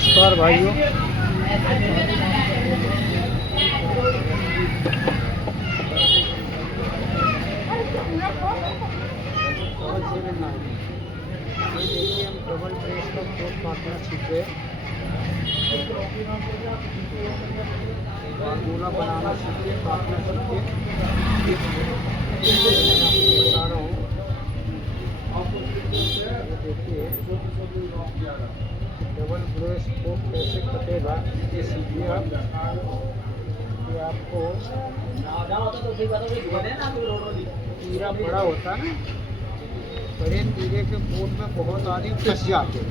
नमस्कार भाइयों। देखिए हम डबल ब्रेस का कोट काटना सीखे, बारमूला बनाना सीखे, काटना सीखे। बता रहा हूँ, देखिए डबल ब्रेस को कैसे कटेगा ये सीखिए आप। कि आपको तीरा बड़ा होता है ना, बड़े तीरे के कोट में बहुत आदमी फंस जाते हैं।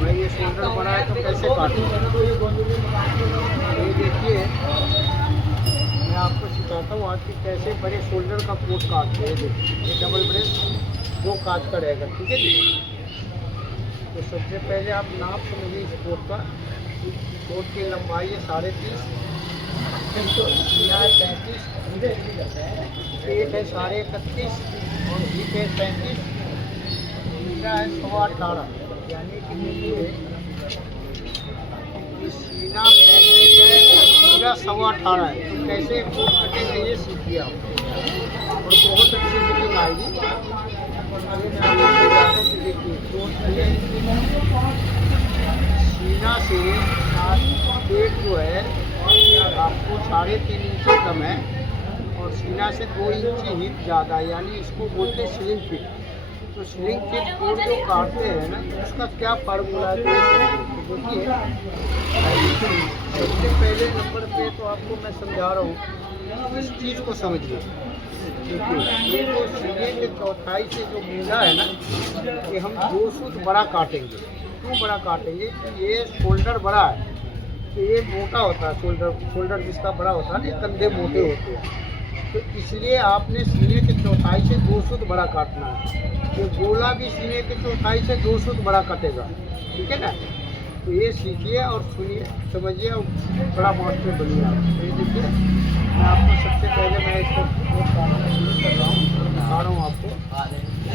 भाई ये शोल्डर बड़ा है तो कैसे काटूंगा। ये देखिए मैं आपको सिखाता हूँ आज की कैसे बड़े शोल्डर का कोट काटते हैं। देखिए ये डबल ब्रेस 2 काज का रहेगा, ठीक है जी। तो सबसे पहले आप नाप समझिए इस कोट का। कोट की लंबाई है 3.5, सीना है 35, पेट है 31.5 और हिप है 35, सीना है 18.25। यानी कि देखिए सीना 35 है और सीना 18.25 है। तो कैसे कोट कटेंगे ये सीखिए आप, और बहुत अच्छी फिटिंग आएगी। सीना से पेट जो है आपको 3.5 इंच कम है और सीना से 2 इंच हिप ज़्यादा, यानी इसको बोलते हैं स्लिंग फिट। तो स्लिंग फिट कोट जो काटते हैं ना, उसका क्या फार्मूला है तो देखिए। सबसे पहले नंबर पे तो आपको मैं समझा रहा हूँ, इस चीज़ को समझिए। देखिए ये जो सीने के चौथाई से जो मूला है ना, ये हम 2 सूत बड़ा काटेंगे। क्यों बड़ा काटेंगे? कि ये शोल्डर बड़ा है तो ये मोटा होता है। शोल्डर जिसका बड़ा होता है ना, ये कंधे मोटे होते हैं। तो इसलिए आपने सीने के चौथाई से 2 सूत बड़ा काटना है। तो गोला भी सीने के चौथाई से 2 सूत बड़ा कटेगा, ठीक है ना। तो ये सीखिए और सुनिए, समझिए और बड़ा मास्टर बनिए आप। तो ये देखिए मैं आपको सबसे पहले मैं इसको काटना शुरू कर रहा हूँ, दिखा रहा हूँ आपको,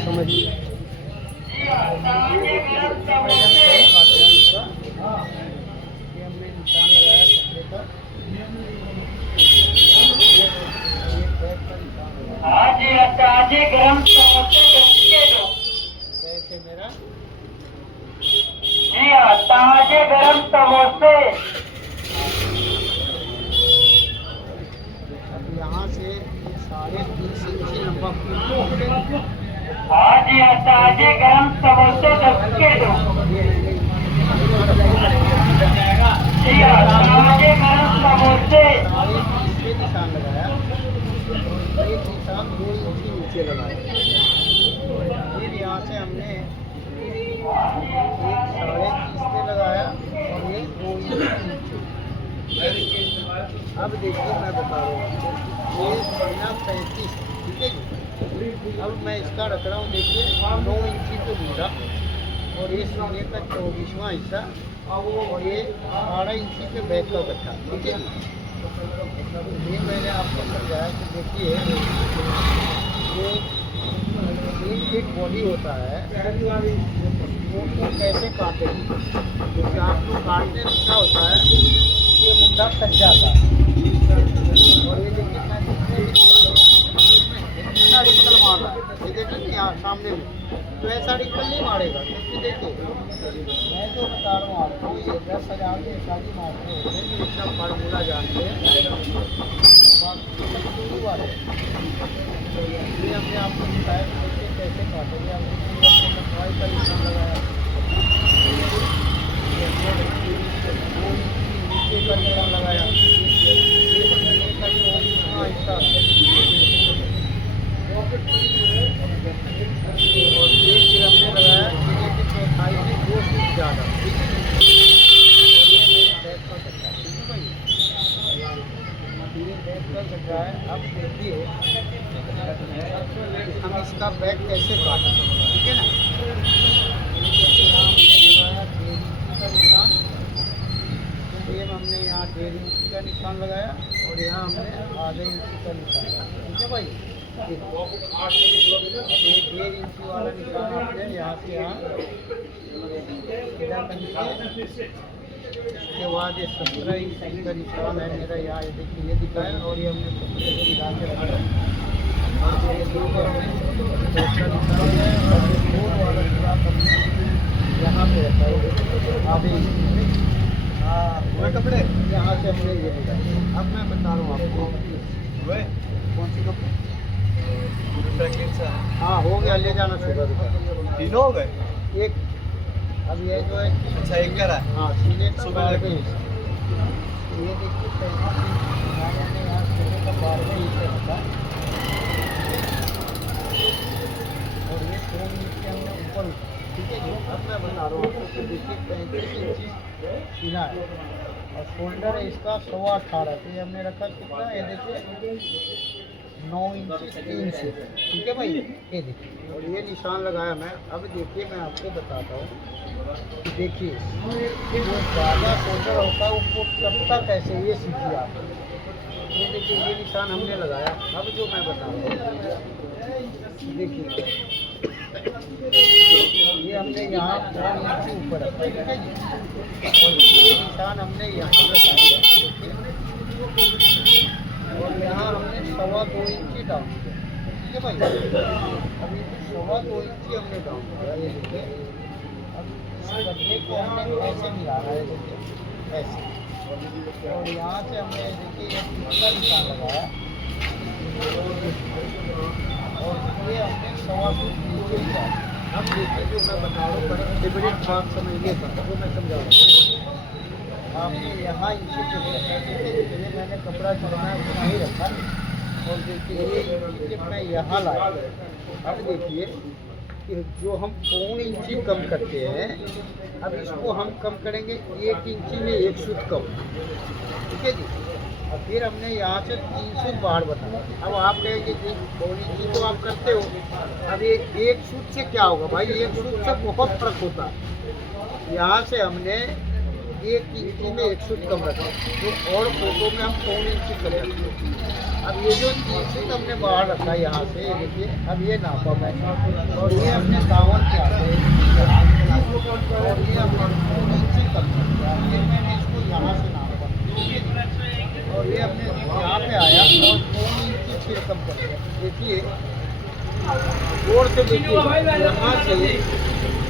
समझिए। ये हमने निशान लगाया कपड़े का, कैसे मेरा जी हाँ, ताजे गरम समोसे। अब यहाँ से 3.5 इंच लंबा हाँ जी हाँ, ताजे गरम समोसे 10 के दो। जी हाँ, ताजे गरम समोसे। 3.5 पे निशान लगाया, एक निशान 2 इंच नीचे लगाया। फिर यहाँ से हमने एक 3.5 पे लगाया और ये 2 इंच नीचे। अब देखिए मैं बता रहा हूँ आपको, ये सीना 35, ठीक है जी। अब मैं इसका रख रहा हूँ, देखिए 9 इंची को दूरा और ये सीने का 24वां हिस्सा और ये 18 इंची के बैक का गट्ठा, ठीक है। ये मैंने आपको समझाया कि देखिए जो 3 फीट बॉडी होता है वो कैसे काटेंगे। क्योंकि आपको काटने में क्या होता है, ये मुंडा कट जाता है और ये देखिए मैं कितना रिंकल मार रहा है। ये देखिए यहाँ सामने में तो ऐसा रिंकल नहीं मारेगा, क्योंकि देखिए मैं जो बता रहा हूँ आपको, ये 10,000 के शादी मारते होते हैं जो इतना फार्मूला जानते हैं। ये हमने आपको सिखाया कि कैसे काटेंगे। हमने लंबाई का निशान लगाया, नीचे का निशान लगाया, ये सीने का 24वां हिस्सा और ये फिर हमने लगाया सीने के चौथाई से 2 फीट ज़्यादा, ठीक है। और ये मेरा बैक का गट्ठा, ठीक है भाई, ये बैक का गट्ठा है। अब देखिए हम इसका बैक कैसे काटें, ठीक है ना। यहाँ हमने लगाया 1.5 इंची का निशान, सेम हमने यहाँ 1.5 इंची का निशान लगाया और यहाँ हमने आधे इंची का निशान लगाया, ठीक है भाई। 1.5 इंची वाला निशान आपने यहाँ से यहाँ सीधा करके उसके बाद ये 17 इंच का निशान है मेरा यहाँ, ये देखिए ये दिखाया, और ये हमने 17 इंच गिरा के रखा है। और ये देखिए हमने चौथा निशान है, और ये गोल वाला ग्राफ हमने यहाँ पे रखा है आधे इंच। हाँ वो कपड़े यहाँ से हमने ये दिखाया। अब मैं बता रहा हूँ आपको वे कौन सी कपड़े। फ्रैंकलिन सा हाँ हो गया, ले जाना सुबह दुकान। तीनों हो गए। एक अब ये जो है अच्छा एक करा है। हाँ सीने का सुबह 12वें हिस्सा। ये देखिए 35 इंच मैंने यहाँ सीने का 12वें हिस्सा रखा, और ये 3 इंच के हमने ऊपर उठा। ठीक है जी। अब मैं बता रहा हूँ आपको कि देखिए 35 इंच सीना है, और शोल्डर है इसका 18.25। तो ये हमने रखा कितना, ये देखिए 9 इंच 3 से। ठीक है भाई, ये देखिए, और ये निशान लगाया मैं। अब देखिए मैं आपको बताता हूँ कि देखिए जो ज़्यादा शोल्डर होता है वो कटता कैसे, ये सीखिए आप। ये देखिए ये निशान हमने लगाया। अब जो मैं बता रहा हूँ देखिए, ये हमने यहाँ 4 इंच ऊपर रखा है। ठीक है जी, और ये निशान हमने यहाँ लगाया और यहाँ हमने 2.25 इंच डाउन किया। ठीक है भाई, अभी 2.25 इंच हमने डाउन किया। ये देखिए, अब इस गड्ढे को हमने ऐसे मिलाना है, देखिए ऐसे, और यहाँ से हमने देखिए ये तीसरा निशान लगाया, और ये हमने 2.25 नीचे लिया। अब देखिए जो मैं बता रहा हूँ डिफरेंट बात समझने का, वो मैं समझा रहा हूँ। आपने यहाँ इंची टिप रखा, ठीक है, इसलिए मैंने कपड़ा चढ़ना है उतना ही रखा, और देखिए ये इंची टिप मैं यहाँ लाया। अब देखिए कि जो हम 1 इंची कम करते हैं, अब इसको हम कम करेंगे 1 इंची में 1 सूत कम। ठीक है जी, और फिर हमने यहाँ से 3 सूत बाहर बताया। अब आप कहेंगे कि 1 इंची तो आप करते हो, अब ये 1 सूत से क्या होगा भाई, 1 सूत से बहुत फर्क होता है। यहाँ से हमने 1 इंची में 1 सूत कम रखा, जो और फोटो में हम 1 इंची कर रखते हैं। अब ये जो 3 सूत हमने बाहर रखा यहाँ से, ये देखिए, अब ये नापा मैं, और ये अपने दावन के आते हैं, और ये हमने 1 इंची कम किया। फिर मैंने इसको यहाँ से नापा, और ये अपने यहाँ पे आया और 2 इंची फिर कम कर दिया। देखिए जोर से देखिए, यहाँ से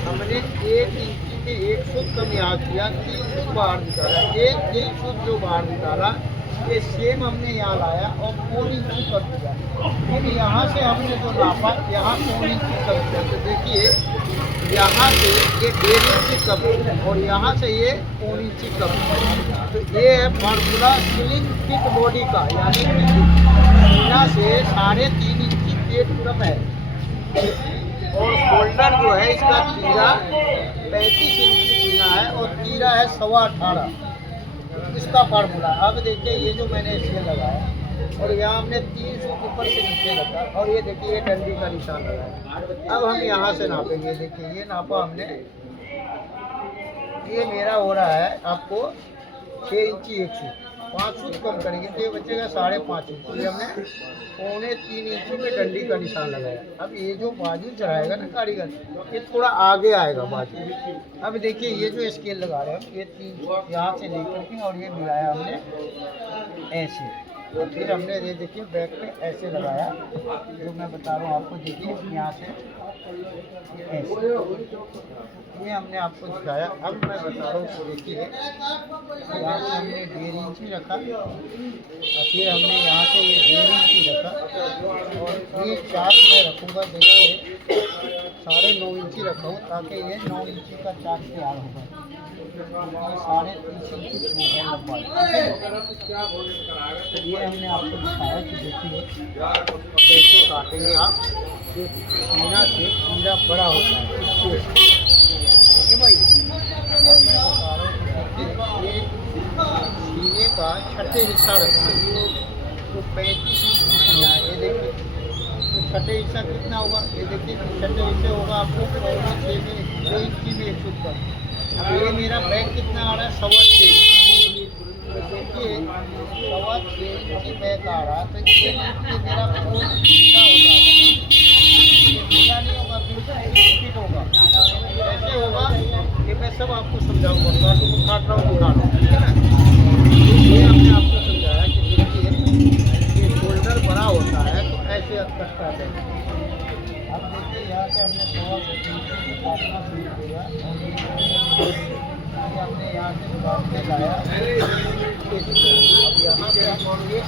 हमने 1 इंची में 1 सूत कम यहाँ किया, 3 सूत बाहर निकाला, 1 सूत जो बाहर निकाला ये सेम हमने यहाँ लाया और 4 इंची कर दिया। फिर यहाँ से हमने जो नापा, यहाँ 4 इंची कर दिया। तो देखिए यहाँ से ये 1.5 इंची कम, और यहाँ से ये 4 इंची कम। तो ये है फार्मूला स्लिम फिट बॉडी का, यानी सीना से 3.5 इंची पेट कम है, और शोल्डर जो है इसका तीरा 35 इंची सीना है, और तीरा है 18.25, इसका फार्मूला। अब देखिए ये जो मैंने इसमें लगाया, और यहाँ हमने 3 सूत ऊपर से नीचे रखा, और ये देखिए ये डंडी का निशान लगाया। अब हम यहाँ से नापेंगे, देखिए ये नापा हमने, ये मेरा हो रहा है आपको 6 इंची 1 सूत, 5 सूत कम करेंगे तो ये बचेगा 5.5 इंच। ये हमने 3.25 इंची पे डंडी का निशान लगाया। अब ये जो बाजू चढ़ाएगा ना कारीगर, ये थोड़ा आगे आएगा बाजू। अब देखिए ये जो स्केल लगा रहे हैं, ये 3 यहाँ से लेकर के, और ये मिलाया हमने ऐसे, और फिर हमने ये देखिए बैक पे ऐसे लगाया, जो मैं बता रहा हूँ आपको। देखिए यहाँ से ऐसे, ये हमने आपको दिखाया। अब मैं बता रहा हूँ, देखिए यहाँ से हमने 1.5 इंची रखा, और फिर हमने यहाँ से ये 1.5 इंची रखा, और ये चाक मैं रखूँगा, देखिए 9.5 इंची रखा हूँ, ताकि ये 9 इंची का चाक तैयार होगा। ये 3.5 इंची है लंबाई। तो ये हमने आपको दिखाया कि देखिए कैसे काटेंगे आप, जो सीना से सीना बड़ा होता है। ओके भाई, अब मैं बता रहा हूँ कि ये सीने का 6ठे हिस्सा रखते हैं, तो 35 इंच सीना है। ये देखिए तो 6ठे हिस्सा कितना होगा, ये देखिए 6ठे हिस्से होगा आपको 6 इंची में 1 सूत का। अब ये मेरा बैग कितना आ रहा है, 6.25 इंची। तो देखिए 6.25 इंची बैग आ रहा है, तो ये मेरा पूरा हो जाएगा। ये पूरा नहीं होगा, बिल्कुल फिट होगा। कैसे होगा, ये मैं सब आपको समझाऊंगा, काटो को काट रहा हूँ दिखा रहा हूँ, ठीक है ना। ये हमने आपको समझाया कि देखिए ये शोल्डर बड़ा होता है तो ऐसे कटता है। अब देखिए यहाँ से हमने थोड़ा सा काटना शुरू किया, हमने यहाँ से काट के लाया। अब यहाँ पे हम और ये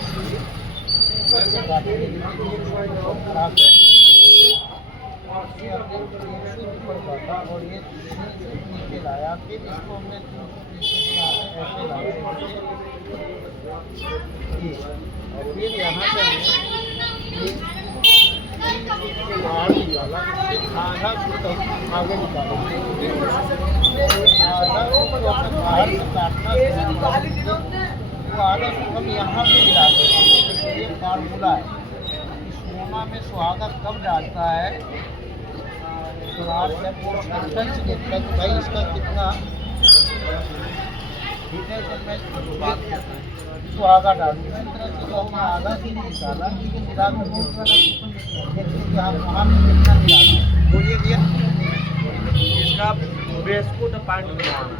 ऊपर से काटेंगे, और ये हमने ऊपर काटा और ये नीचे लाया। फिर इसको हमने ऐसे लाया ये, और फिर यहाँ से हमने ये बाहर निकाला, फिर आधा फुट आगे निकालेंगे, आधा फुट बाहर से काटना, वो आधा फुट हम यहाँ पे मिलाते हैं। ये फार्मूला है, सोना में सुहागा कब डालता है, सुराग जब वो टच देखता है तो भाई इसका कितना ठीक है। जब मैं सुहागा डालूँ इसी तरह से जो हमने आधा से निकाला, मिला कर देखते कि आप वहाँ पे कितना मिलाना है। बोलिए भैया, इसका बेस कोट पैंट बनाना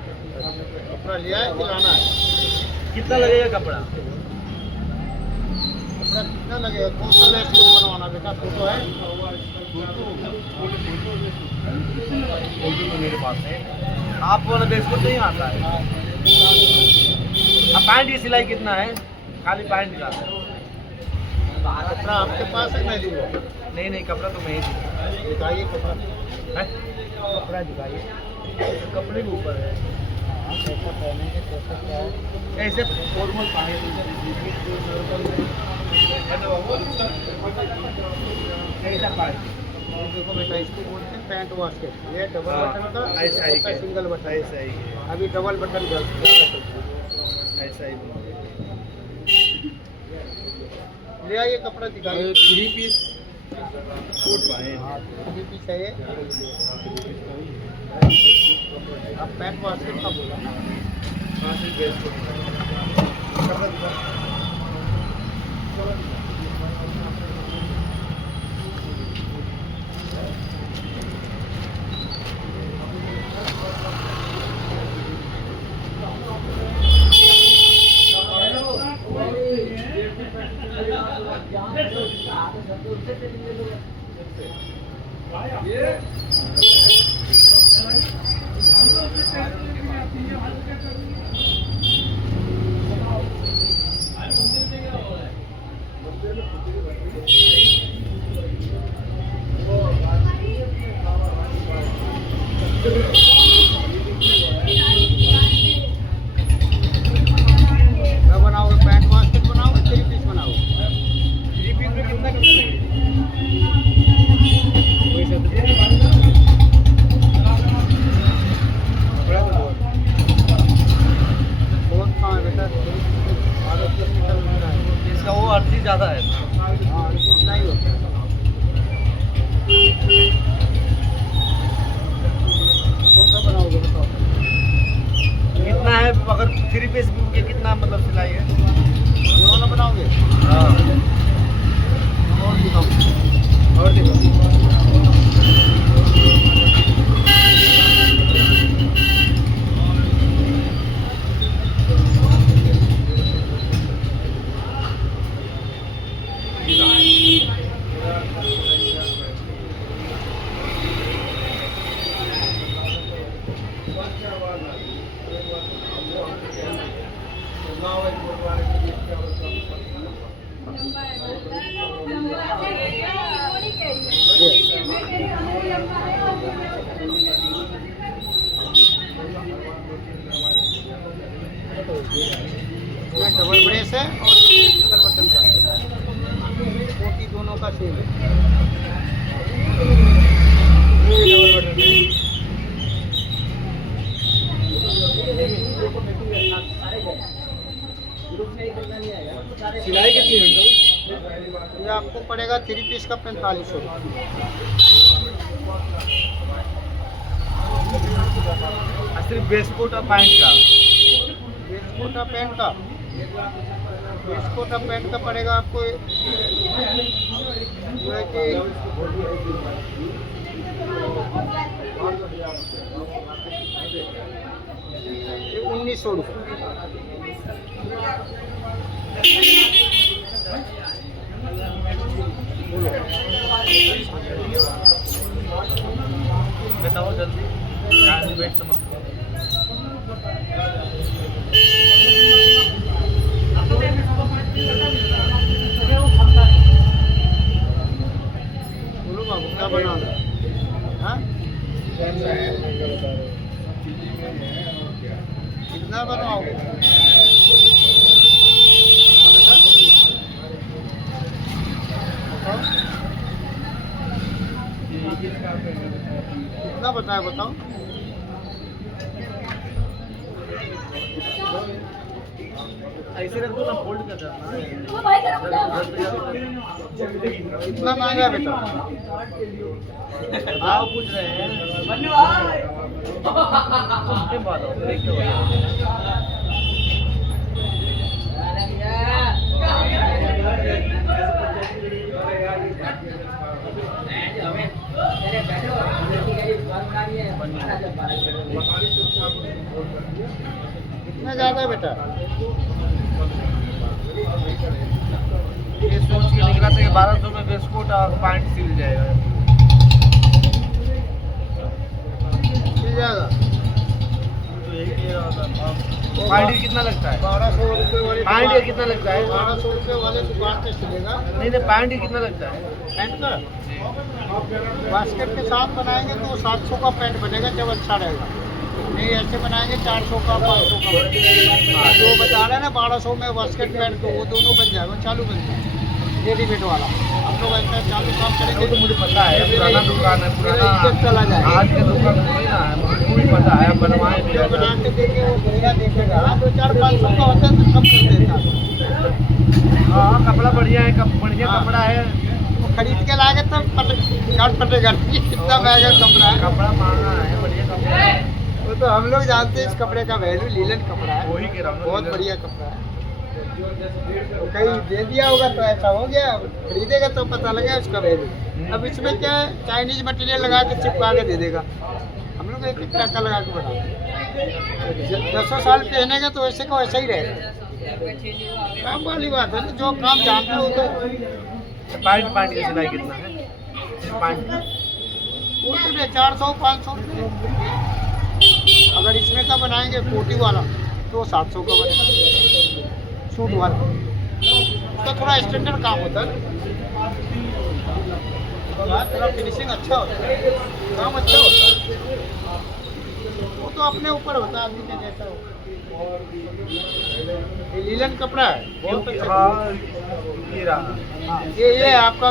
कपड़ा लिया है कि लाना है? कितना लगेगा कपड़ा? कपड़ा कितना लगेगा? कौन सा लेस कोट बनवाना बेटा? फोटो है? फोटो तो मेरे पास है। आप वाला बेस कोट नहीं आता है। अब पैंट की सिलाई कितना है? खाली पैंट का कपड़ा आपके पास है? मैं दूँगा। नहीं नहीं, कपड़ा तो मैं ही दूँगा। दिखाइए कपड़ा, है? कपड़ा दिखाइए। कपड़े के ऊपर है। हाँ, कैसा पहनेंगे, कैसा क्या है? ऐसे फॉर्मल पहने ऐसा पैंट। ये देखो बेटा, इसको बोलते हैं पैंट वास्केट। ये डबल हाँ, बटन का, ऐसा ही है। Single button. ऐसा ही है। अभी डबल बटन ऐसा ही ले आइए, कपड़ा दिखाइए। 3 पीस कोट पाए। हाँ, 3 पीस है ये। आप पैंट वास्केट का बोला ना? हाँ सिर्फ बेस कोट। कपड़ा दिखाओ। क्या बनाओगे? पैंट वास्केट बनाओगे, 3 पीस बनाओगे? 3 पीस में कितना कपड़ा लगेगा? बहुत कहाँ है बेटा? आदत से निकल नहीं रहा है। इसका वो अर्थ ही ज़्यादा है। हाँ, इतना ही होता है। कौन सा बनाओगे बताओ? कितना है अगर 3 पीस के कितना मतलब सिलाई है? ये वाला बनाओगे? हाँ और दिखाओ। और देखो इसमें डबल ब्रेस है और ये सिंगल बटन का है। कोटी दोनों का सेम है। सिलाई कितनी है अंकल? ये आपको पड़ेगा 3 पीस का 4500 सिर्फ बेस कोट और पैंट का। वेस्टकोटा पैंट का, वेस्टकोटा पैंट का पड़ेगा आपको जो है कि 5 ये 1900 रुपये। बताओ जल्दी, टाइम वेस्ट मत करो। बोलो बाबू क्या बनाना है? हाँ? कितना बनाओगे? हाँ बेटा बताओ। कितना बताया बताओ। ऐसे रख दो ना, फोल्ड कर देना। कितना महंगा है बेटा? आप पूछ रहे हैं, सुनते बात हो, देखते हो। कितना ज़्यादा है बेटा? ये सोच के निकला था कि 1200 में बिस्कुट और पैंट सिल जाएगा। मिल जाएगा। तो यही कह रहा था। पैंट कितना लगता है? 1200 रुपये वाले पैंट कितना लगता है? 1200 रुपये वाले दुकान पे चलेगा। नहीं नहीं, पैंट कितना लगता है? पैंट का बास्केट के साथ बनाएंगे तो 700 का पैंट बनेगा, जब अच्छा रहेगा। नहीं ऐसे बनाएंगे 400 का 500 का बनेगा। जो बता रहे हैं ना 1200 में बास्केट पैंट, तो वो दोनों बन जाएगा, चालू बन जाएगा रेडीमेड वाला। हम लोग ऐसा चालू काम वो करेंगे तो मुझे पता है, पुराना दुकान है, मेरा इज्जत चला पुराना। जाएगा। आज का दुकान थोड़ी ना है, मुझे भी पता है, बनवाए भी जो है। बना के देंगे वो भैया देखेगा। 2-4-500 का होता है तो कम कर देता है। हाँ, कपड़ा बढ़िया है, बढ़िया हाँ। कपड़ा है। वो खरीद के लाएंगे तब गांठ फटेगा। कितना महंगा कपड़ा है। कपड़ा महंगा है, बढ़िया कपड़ा है। वो तो हम लोग जानते हैं इस कपड़े का वैल्यू। लीलन कपड़ा है, वही कह रहा हूँ ना, बहुत लीलन। बढ़िया कपड़ा है। तो कहीं दे दिया होगा तो ऐसा हो गया, खरीदेगा तो पता लगा उसका वैल्यू। अब इसमें क्या है, चाइनीज मटेरियल लगा के चिपका के दे देगा। हम लोग एक टक्का लगा के बनाते हैं। 10 साल पहनेगा तो वैसे का वैसा ही रहेगा। काम वाली बात है ना, जो काम जानते हो तो पैंट की सिलाई कितना है? पैंट वो तो 400-500 रुपये। अगर इसमें का बनाएंगे कोटी वाला तो 700 का बनेगा, सूट वाला। उसका थोड़ा स्टैंडर्ड काम होता है, थोड़ा फिनिशिंग अच्छा होता है, काम अच्छा होता है। वो तो अपने ऊपर होता है, आदमी के जैसा हो। ये लीलन कपड़ा है, बहुत अच्छा। हाँ, ये रहा। हाँ, ये आपका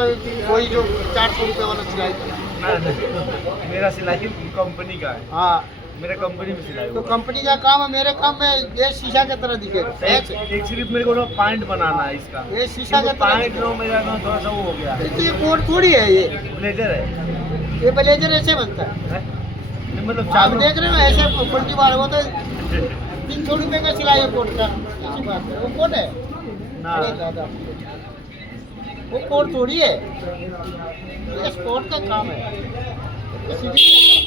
वही जो 400 रुपये वाला सिलाई। नहीं, मेरा सिलाई कंपनी का है। हाँ, मेरा कंपनी में सिलाई तो हुआ। कंपनी का काम है, मेरे काम में ये शीशा की तरह दिखेगा। एक सिर्फ मेरे को पैंट बनाना है इसका। ये शीशा का तरह पैंट जो मेरा ना थोड़ा सा वो हो गया है। तो ये कोट थोड़ी है, ये ब्लेजर है, ये ब्लेजर ऐसे बनता है। हैं? नहीं, मतलब आप चालू देख रहे हो ऐसे पलटी मार, वो तो 300 रुपये का सिलाई है कोट का। ऐसी बात है, वो कोट है ना। अरे दादा, वो कोट थोड़ी है, ये स्पोर्ट का काम है, ये सिविल का काम है।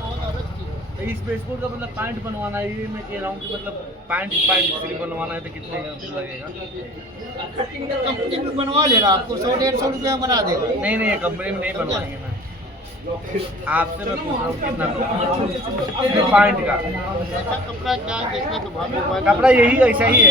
बहुत अलग चीज़ है। तो इस बेसबोर्ड का मतलब पैंट बनवाना है, ये मैं कह रहा हूँ कि मतलब पैंट सिर्फ बनवाना है तो कितने का लगेगा? कंपनी में बनवा ले रहा, आपको 100-150 रुपये में बना देगा। नहीं नहीं, ये कंपनी में नहीं बनवाएंगे ना। आपसे मैं पूछ रहा हूँ कितना सिर्फ पैंट का। ऐसा कपड़ा क्या है, देखने तो बहुत मोबाइल कपड़ा यही ऐसा ही है।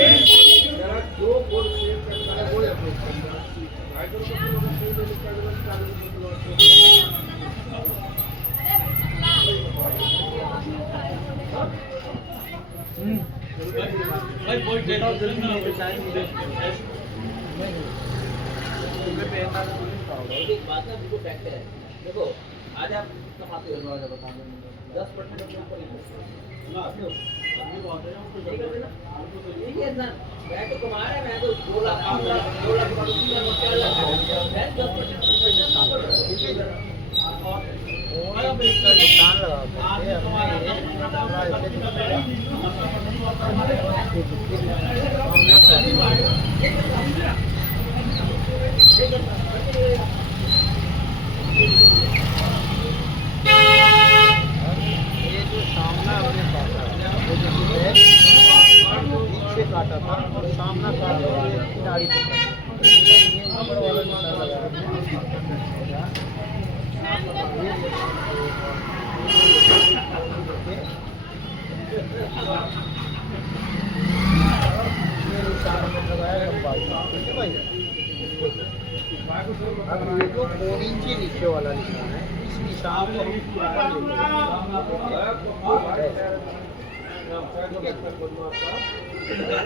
देखो आज आप कमाते हो 10% अपने ऊपर ही ठीक है ना। मैं तो कमा रहा है, मैं तो 2 लाख 5 लाख 2 लाख 4 लाख 10% नुकसान लगा ये जो सामना हमने काटा, वो जो है बीच से काटा था और सामना काट के ये किनारी पे काटा। ये ऊपर वाला निशान लगाया हमने। ये निशान हमने लगाया लंबाई का, ठीक है भाई। अब ये जो 4 इंच नीचे वाला निशान है, इस निशान को हम ऊपर ले लेंगे।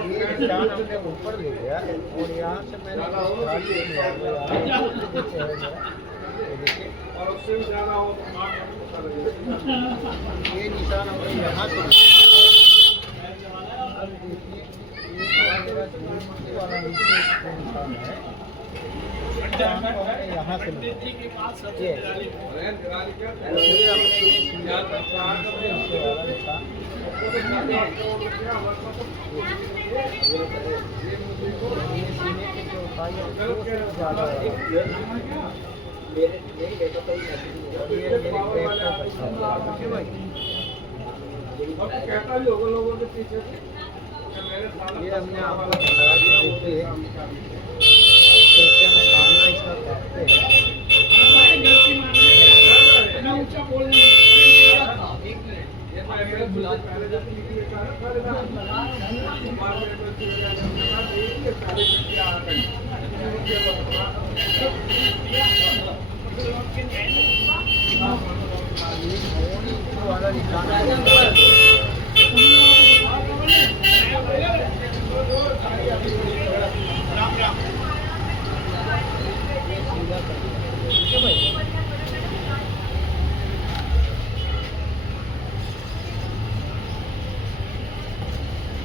ये निशान हमने ऊपर ले लिया और यहाँ से मैंने खाली किया, ये निशान हमने यहाँ से लिया। अब देखिए ये जो मेरा नीचे वाला नीचे निशान है, यहाँ से ये हमने ये सीधा नीचे वाला निशान ये सीने की चौड़ाई ज़्यादा है। मेरे बेटा तो ये मेरे बैक का बच्चा है भाई। ये हमने आपको बताया कि देखिए कैसे हम सामना इसका काटते हैं। वाला निशान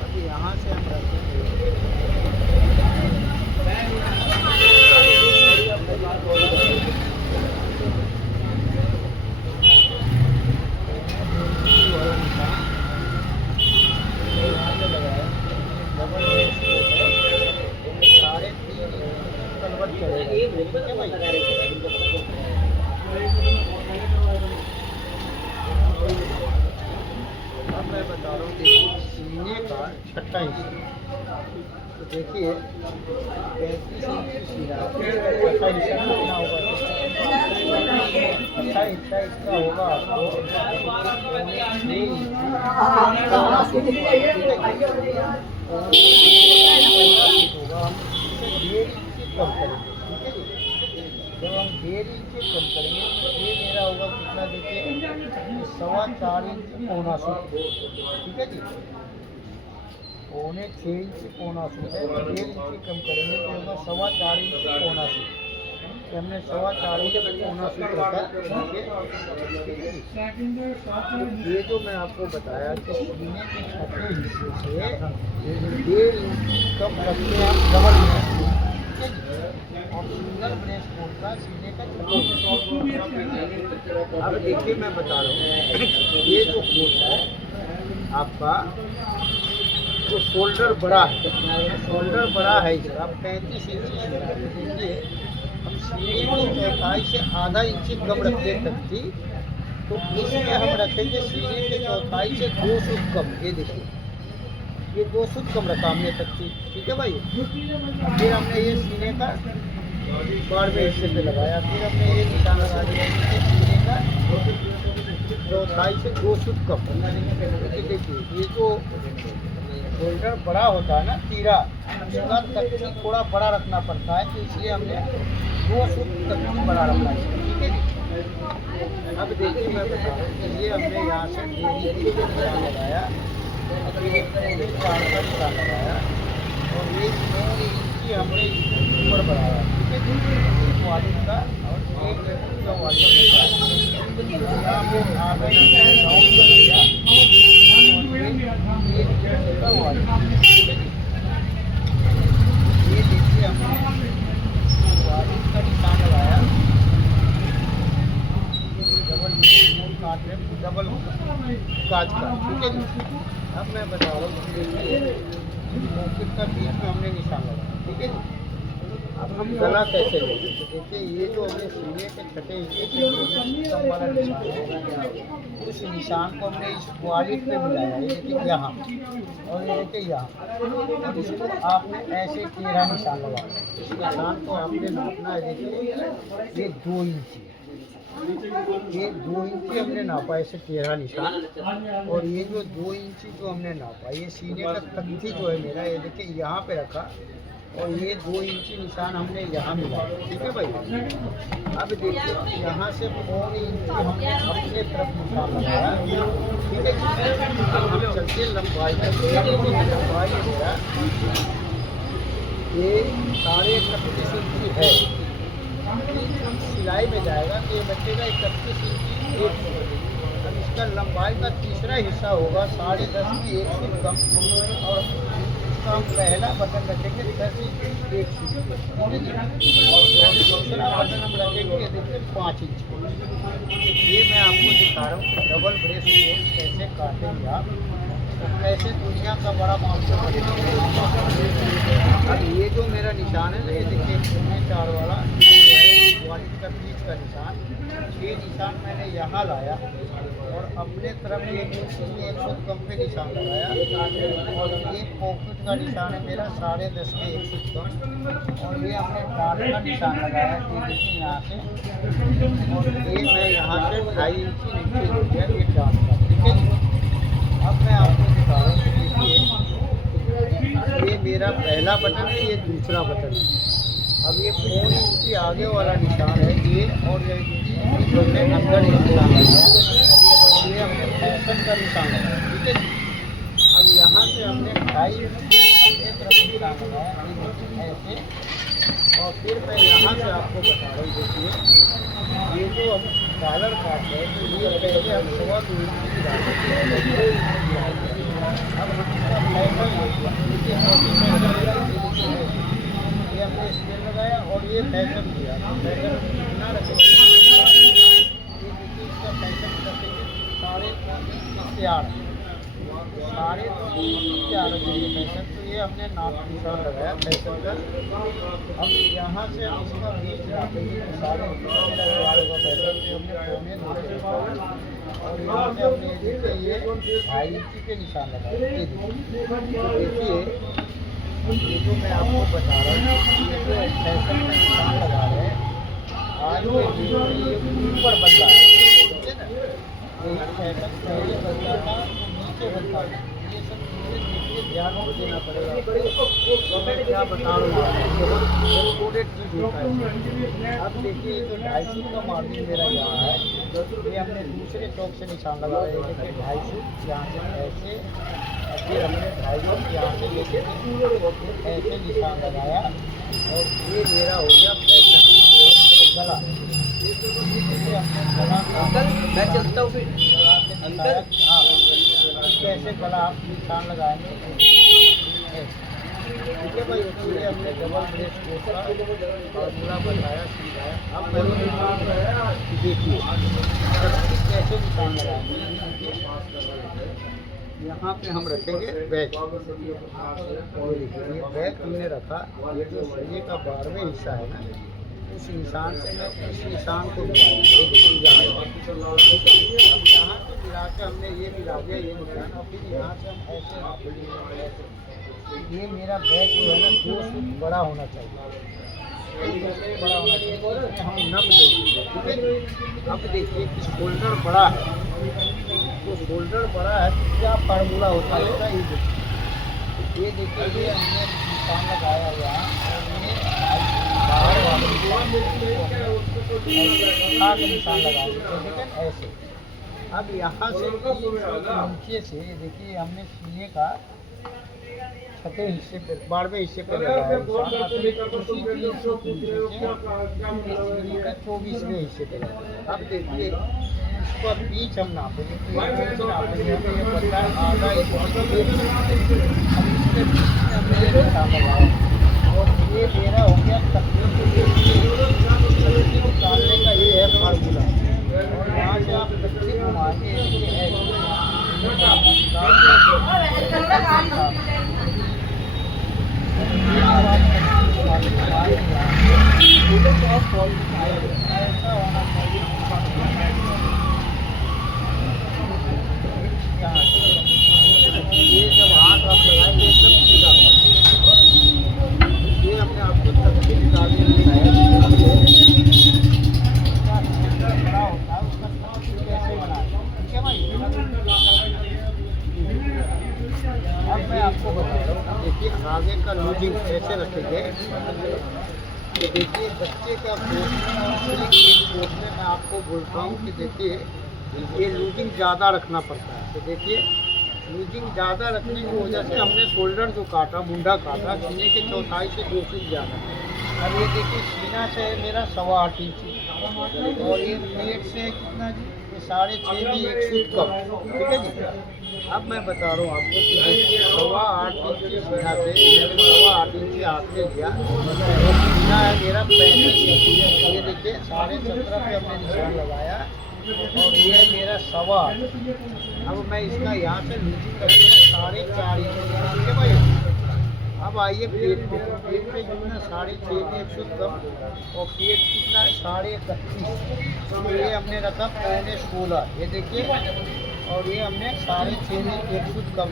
अभी यहाँ से हम रखेंगे। अब मैं बता रहा हूँ देखिए सीने का 6 इंच, तो देखिए 35 इंच सीना, 6 हिस्सा कितना होगा? 6 हिस्सा इसका होगा आपको 1.5 इंच कम करेंगे, ठीक है जी। जब हम 1.5 इंच कम करेंगे तो ये मेरा होगा कितना, देखिए 4.25 इंच पौना सूट, ठीक है जी। 6.25 इंच पौना सूट है, 1.5 इंच कम करेंगे तो होगा 4.25 इंच पौना सूट। तो हमने 4.25 इंच पौना सूट रखा, ठीक है। ये जो मैं आपको बताया कि सीने के 6 हिस्से से 1.5 इंच कम रखते हैं आप डबल ब्रेस कोट, और सिंगल ब्रेस कोट का सीने का 6 हिस्सा। अब देखिए मैं बता रहा हूँ, ये जो कोट है आपका, जो शोल्डर बड़ा है, शोल्डर बड़ा है इसका 35 इंच सीना। देखिए हम सीने की चौड़ाई से आधा इंच कम रखते तख्ती, तो इसमें हम रखेंगे सीने की चौड़ाई से 2 सूट कम। ये देखिए ये 2 सूट कम रखा हमने तख्ती, ठीक है भाई। फिर हमने ये सीने का 12वें हिस्से पे लगाया, फिर हमने ये निशान लगा दिया सीने का चौड़ाई से 2 सूट कम। देखिए ये जो शोल्डर बड़ा होता है ना, तीरा, उसका तख्ती थोड़ा बड़ा रखना पड़ता है, तो इसलिए हमने 2 सूट तख्ती बड़ा रखा है, ठीक है। अब देखिए मैं बता रहा हूँ कि ये हमने यहाँ से निशान लगाया, 4 का निशान लगाया और ये 9 इंच हमने ऊपर बढ़ाया, ठीक है। वालिद का और 1 इंच का वालिद का आधा इंच डाउन कर दिया और 1 इंच का वालिद, ठीक है। ये देखिए हमने वालिद का निशान लगाया, डबल काट रहे, डबल काज का, ठीक है। अब मैं बता रहा हूँ पॉकेट का बीच में हमने निशान लगाया, ठीक है। अब हम गला कैसे लेंगे, तो देखिए ये जो हमने सीने के 6 हिस्से से कम वाला निशान है, उस निशान को हमने इस वॉलेट पे मिलाया, ये देखिए यहाँ और ये देखिए यहाँ, और इसको आपने ऐसे 13 निशान लगाना। इस निशान को आपने नापना है, देखिए ये 2 इंची, ये 2 इंची हमने नापा, ऐसे 13 निशान। और ये जो 2 इंची जो हमने नापा, ये सीने का तख्ती जो है मेरा, ये देखिए यहाँ पे रखा, और ये 2 इंची निशान हमने यहाँ मिलाया। ठीक है भाई, अब देखिए यहाँ से 4 इंची हमने अपने तरफ निशान लगाया। ठीक है, हम चलते लंबाई में, लंबाई मेरा ये 31.5 इंची है, सिलाई में जाएगा तो ये बचेगा 31 इंची 1 फुट। अब इसका लंबाई का तीसरा हिस्सा होगा 10.5 में 1 फुट कम, और इसका हम पहला बटन रखेंगे 10 इंची 1 फुट, और दूसरा बटन हम रखेंगे देखिए 5 इंच। ये मैं आपको दिखा रहा हूँ कि डबल ब्रेस्ट कोट कैसे काटेंगे आप, तो कैसे दुनिया का बड़ा मास्टर बनेगा। अब ये जो मेरा निशान है ना, ये देखिए 4 वाला वॉलेट का बीच का निशान, ये निशान मैंने यहाँ लाया और अपने तरफ ये 1 फुट कम पे निशान लगाया, और ये पॉकेट का निशान है मेरा 10.5 में 1 फुट कम, और ये हमने डाल का निशान लगाया, ये देखिए यहाँ से, और ये मैं यहाँ से 2.5 इंची नीचे हो गया ये डाल का। ठीक है, अब मैं आपको दिखा रहा हूँ, देखिए ये मेरा पहला बटन है, ये दूसरा बटन है। अब ये 4 इंची आगे वाला निशान है ये, और ये हमने अंदर एक निशान लगाया, और ये हमने फैशन का निशान लगाया। ठीक है, अब यहाँ से हमने 2.5 इंची अपने तरफ निशान लगाया ऐसे, और फिर मैं यहाँ से आपको बता रहा हूँ, देखिए ये जो हम कॉलर काट रहे हैं, तो ये पहले हम 2.25 इंची की डालते हैं। अब हम इसका फैशन ये हमने स्केल लगाया, और ये फैशन दिया, फैशन कितना रखेंगे, ये देखिए इसका फैशन रखेंगे 3.4 रखेंगे फैशन। तो ये हमने नाप निशान लगाया फैशन का। अब यहाँ से हम इसका बीच रखेंगे 4.4 होगा फैशन, तो हमने 2.25, और यहाँ से हमने देखिए ये 2.5 इंची के निशान लगाए। ये देखिए ये जो मैं आपको बता रहा हूँ, ये जो फैशन में निशान लगा रहे हैं, आज के वीडियो में ये ऊपर बनता है, ठीक है ना, यही फैशन पहले बनता था तो नीचे बनता था। ये सब चीज़ें देखिए ध्यान में देना पड़ेगा, तो मैं क्या बता रहा हूँ, कोडेड चीज़ होता है। अब देखिए ये जो 2.5 फुट का मार्जिन मेरा यहाँ है, ये हमने दूसरे चौक से निशान लगा रहे हैं, देखिए 2.5 फुट यहाँ से ऐसे, फिर हमने 2.5 फुट यहाँ से लेके ऐसे निशान लगाया, और ये मेरा हो गया फैशन गला। ये हमने गला मैं चलता हूँ फिर अंदर, हाँ कैसे गला आप निशान लगाएंगे, ठीक है भाई। इसलिए हमने डबल ब्रेस्ट कोट का फॉर्मूला बताया, समझाया। अब देखिए कैसे निशान लगाएंगे। यहाँ पे हम रखेंगे बैक, और देखिए बैक हमने रखा, ये जो सरिये का 12वां हिस्सा है ना, उस निशान से मैं इस निशान को मिलाया, ये देखिए यहाँ, अब यहाँ से मिला के हमने ये मिला दिया ये निशान, और फिर यहाँ से हम ऐसे नाप लेंगे। ये मेरा बैक जो है ना 2 फुट बड़ा होना चाहिए, 2 फुट बड़ा होना चाहिए, इसमें हम नब देंगे। ठीक है, अब देखिए कि शोल्डर बड़ा है, तो शोल्डर बड़ा है तो क्या फार्मूला होता है इसका, ये देखिए ये हमने निशान लगाया हुआ, और ये बाहर वाले निशान लगा दिए ऐसे। अब यहाँ से नीचे से देखिए हमने सीने का 6वें हिस्से पे 12वें हिस्से पे लगाया, उसी का 24वें हिस्से पे लगाया। अब देखिए इसका बीच हम नापेंगे, तो ये नापेंगे, ये पता है आधा हमने ये निशान लगाया, और ये मेरा हो गया तकलीफ निकालने का ये है फार्मूला। और यहाँ से आप तकलीफ घुमाएंगे ऐसा होना चाहिए। अब मैं आपको बता रहा हूँ, देखिए आगे का लूजिंग कैसे रखेंगे। तो देखिए बच्चे का कोट में मैं आपको बोलता हूँ कि देखिए ये लूजिंग ज़्यादा रखना पड़ता है। तो देखिए लूजिंग ज़्यादा रखने की वजह से हमने शोल्डर जो काटा, मुंडा काटा, सीने के चौथाई से 2 फीट ज़्यादा। अब ये देखिए सीना से है मेरा 8.25 इंच और ये पेट से कितना जी, ये 6.5 भी 1 फीट कम, ठीक है जी। अब मैं बता रहा हूँ आपको कि देखिए 8.25 इंच सीना से 8.25 इंच आपने लिया और सीना है मेरा 35 इंच। ये देखिए 17.5 पे हमने निशान लगाया और ये है मेरा 8.25। अब मैं इसका यहाँ से लूजिंग करके 4.5 इंच, ठीक है भाई। अब आइए पेट पे कितना 6.5 में 1 फीट कम और पेट कितना 31.5, तो ये हमने रखा 15.16, ये देखिए। और ये हमने 6.5 में 1 फीट कम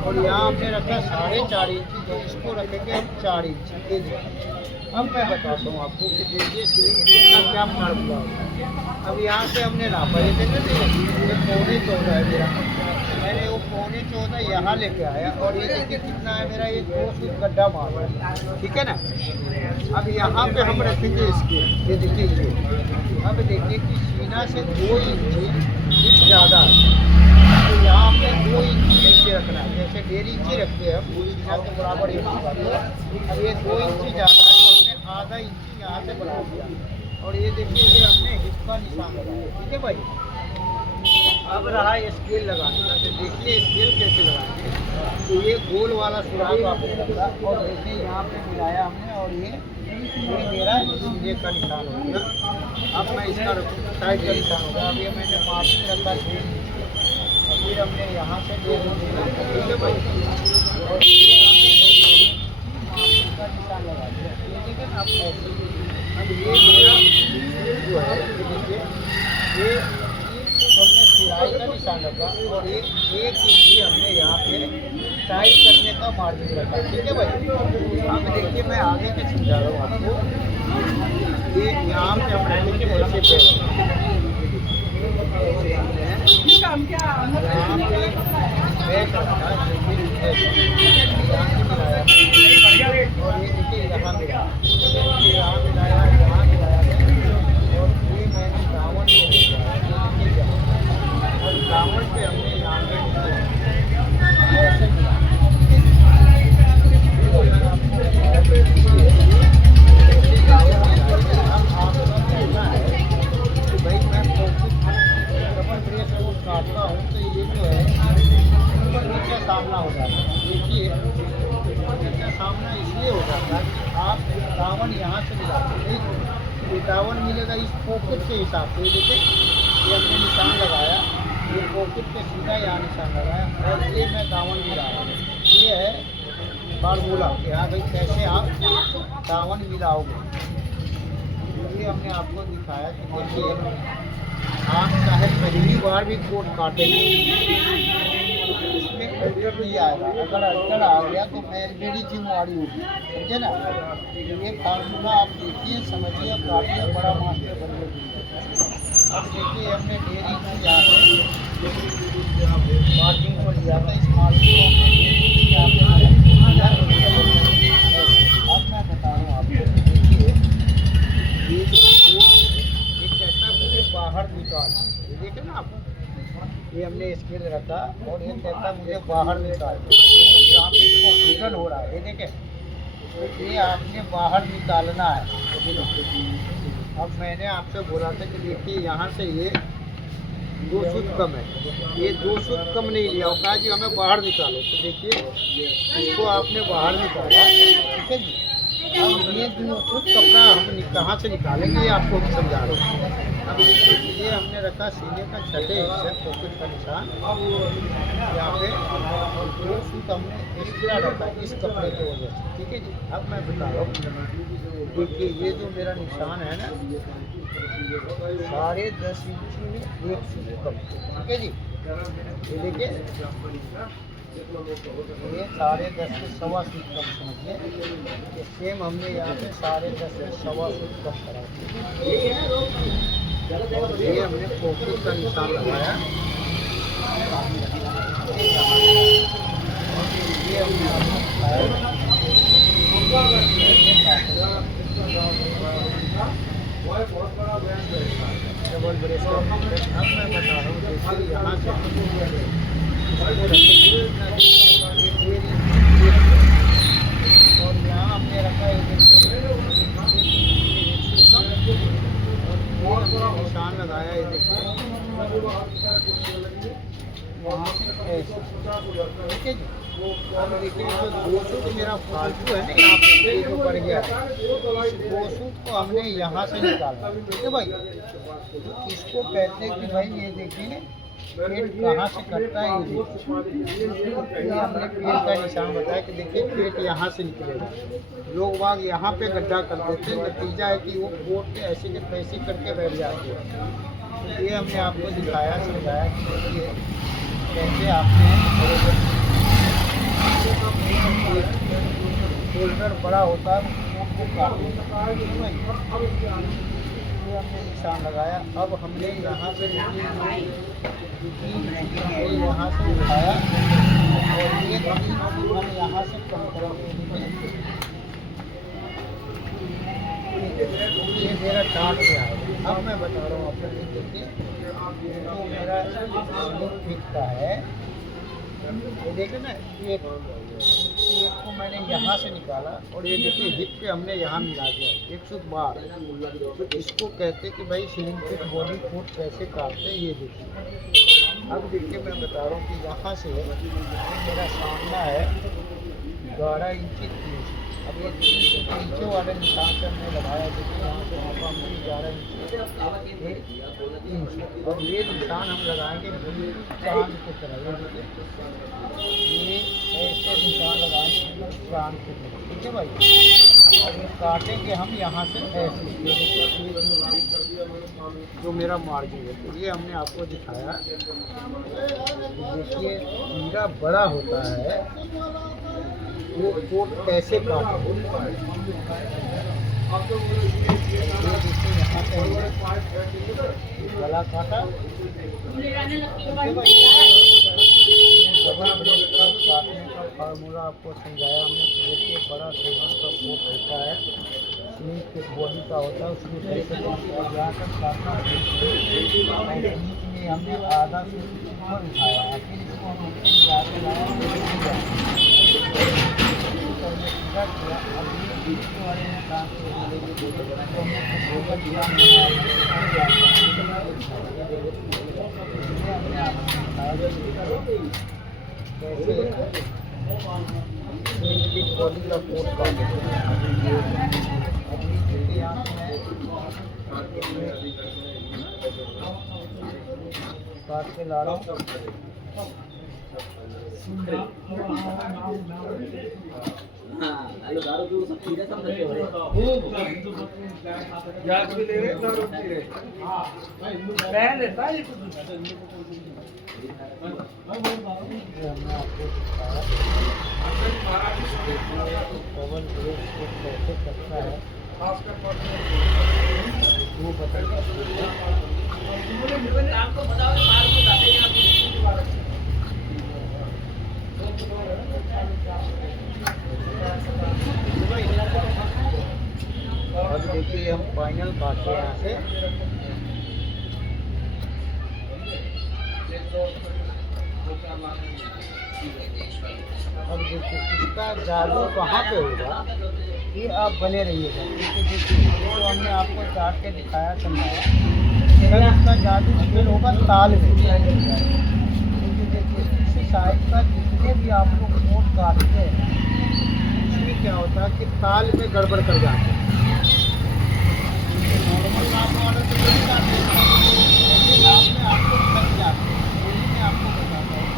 और यहाँ हमने रखा 4.5 इंच, तो इसको रखेंगे हम 4 इंच, ये देखिए। अब मैं बताता हूँ आपको कि देखिए सिलिंग का क्या फार्मूला होता है। अब यहाँ से हमने नापा, ये देखिए ये 14.14 है मेरा, मैंने वो 14.14 यहाँ लेके आया और ये देखिए कितना है मेरा, ये 2 फीट गड्ढा मार रहा है, ठीक है ना। अब यहाँ पे हम रखेंगे इसके, ये देखिए ये। अब देखिए कि सीना से 2 इंच ज़्यादा है, तो यहाँ हमने 2 इंच नीचे रखना है। जैसे 1.5 इंच रखते हैं हम सीना के बराबर एक होगा, तो अब ये 2 इंच ज़्यादा है तो हमने आधा इंच यहाँ से बढ़ा दिया और ये देखिए ये हमने हिप का निशान लगाया, ठीक है भाई। अब रहा स्केल लगाने का, तो देखिए स्केल कैसे लगाएंगे। तो ये गोल वाला सुराग आपने रखा और देखिए यहाँ पे मिलाया हमने और ये मेरा सीधे का निशान हो गया। अब मैं इसका साइड का निशान होगा। अब ये मैंने मार्किंग रखा 2 इंच और फिर हमने यहाँ से 2 इंच, ठीक है भाई। और ये हमने मार्किंग का निशान लगा दिया, ये देखिए ना आप ऐसे। अब ये मेरा जो है ये देखिए ये हमने सिलाई का निशान रखा और 1 इंच हमने यहाँ पे टाइट करने का मार्जिन रखा, ठीक है भाई। अब देखिए मैं आगे के समझा रहा हूँ आपको। ये यहाँ पे हम रखेंगे ऐसे यहाँ पे बैठ रखा है और ये देखिए यहाँ मिला, यहाँ मिलाया, यहाँ मिलाया और ये मैंने दामन और दामन पे हमने यहाँ पे ऐसे मिला। अब आपका कहना है कि भाई मैं डबल ब्रेस को काटता हूँ तो ये जो है नीचे सामना हो जाता है। देखिए नीचे सामना इसलिए हो जाता है कि आप दामन यहाँ से मिलाते हैं, ये दामन मिलेगा इस पॉकेट के हिसाब से। देखिए ये हमने निशान लगाया, ये पॉकेट पे सीधा यहाँ निशान लगाया और ये मैं दामन मिला रहा हूँ। ये है फार्मूला कि हाँ भाई कैसे आप दामन मिलाओगे। ये हमने आपको दिखाया कि देखिए आप चाहे पहली बार भी कोट काटेंगे इसमें अल्टर नहीं आएगा। अगर अल्टर आ गया तो मेरी जिम्मेवारी होगी, समझे ना। ये फार्मूला आप देखिए, समझिए, अब काटिए, बड़ा मास्टर बनिए। अब देखिए हमने 1.5 इंच यहाँ पे मार्जिन को लिया था, इस मार्जिन को हमने 1.5 इंच यहाँ पे लिया। अब मैं बता रहा हूँ आपको, देखिए ये जो ये कहता है मुझे बाहर निकाल, ये देखे ना आप, ये हमने स्केल रखा और ये कहता है मुझे बाहर निकाल। यहाँ पे इसको घुटन हो रहा है, ये देखें, तो ये आपने बाहर निकालना है। अब मैंने आपसे बोला था कि देखिए यहाँ से ये 2 सूत कम है, ये 2 सूत कम नहीं लिया और कहा जी हमें बाहर निकालो। तो देखिए इसको आपने बाहर निकाला, ठीक है जी। अब ये 2 सूत कपड़ा हम कहाँ से निकालेंगे ये आपको हम समझा रहे हैं। अब ये हमने रखा सीने का छठे हिस्से पॉकेट का निशान, यहाँ पे 2 सूत हमने एक्स्ट्रा रखा इस कपड़े की वजह से, ठीक है जी। अब मैं बता रहा हूँ, देखिए ये जो मेरा निशान है ना 10.5 इंच में 1 सूत कम, ठीक है जी। ये देखिए ये 10.5 से 1.25 सूत कम समझिए। सेम हमने यहाँ पे 10.5 से 1.25 सूत कम करा। ये हमने पॉकेट का निशान लगाया। ठीक है जी। अब देखिए जो 2 सूट मेरा फालतू है ना यहाँ पे ये जो बढ़ गया है, इस 2 सूट को हमने यहाँ से निकालना है, ठीक है भाई। तो इसको कहते हैं कि भाई ये देखिए पेट कहाँ से कटता है, ये देखिए। ये हमने पेट का निशान बताया कि देखिए पेट यहाँ से निकलेगा। लोग बाग यहाँ पे गड्ढा कर देते हैं, नतीजा है कि वो कोट के ऐसे के तैसे करके बैठ जाते हैं। तो ये हमने आपको दिखाया समझाया कि देखिए कैसे आपने शोल्डर बड़ा होता है कोट को काटना। ये हमने निशान लगाया। अब हमने यहाँ से यहाँ से उठाया और ये हम यहाँ से कम करेंगे। ये मेरा टाट में आएगा। अब मैं बता रहा हूँ आपको, देखिए तो मेरा स्लिप फिट का है, ये देखिए ना, एक को मैंने यहाँ से निकाला और ये देखिए हिप पे हमने यहाँ मिला दिया 112। तो इसको कहते हैं कि भाई स्लिम फिट बॉडी कोट कैसे काटते हैं, ये देखिए। अब देखिए मैं बता रहा हूँ कि यहाँ से मेरा सामना है 12 इंची 3। अब ये नीचे वाले निशान से हमने लगाया, देखिए यहाँ से वहाँ पर हमने 11 इंची 3। और ये निशान हम लगाएंगे चांद की तरह, ये ऐसे निशान लगाएंगे चांद की तरह, ठीक है भाई। और ये काटेंगे हम यहाँ से ऐसे, जो मेरा मार्जिन है। तो ये हमने आपको दिखाया। देखिए कीड़ा बड़ा होता है वो कोट कैसे काटे। यहाँ पे गला काटा, डबल ब्रेक का काटने का फार्मूला आपको समझाया हमने। देखिए बड़ा शोल्डर का कोट होता है, स्लिम फिट बॉडी का होता है, उसमें कैसे जाकर काटना। और बीच में हमने आधा से ऊपर उठाया, फिर इसको हम ऊपर लाया। अब ये बीच वाले निशान से बॉडी का कोट काट के ला रहा हूँ। हेलो दारू पी सब पी रहे, सब नशे हो रहे जाग भी ले रहे दारू पी रहे। पहन लेता है हमने आपको दिखाया डबल ब्रेक को कैसे करता है, वो बताइए। काम को बताओ, मार को जाते हैं आप। अब देखिए हम फाइनल काटते हैं यहाँ से। अब देखिए इसका जादू कहाँ पे होगा, ये आप बने रहिएगा। देखिए जो हमने आपको चाट के दिखाया समझाया, इसका जादू खेल होगा ताल में। देखिए इसी साइड का जितने भी आप लोग कोट काटते हैं, इसमें क्या होता है कि ताल में गड़बड़ कर जाते हैं। नॉर्मल नाप वाले तो नहीं जाते, ऐसे नाप में आपको फंस जाते हैं। यही मैं आपको बताता हूँ।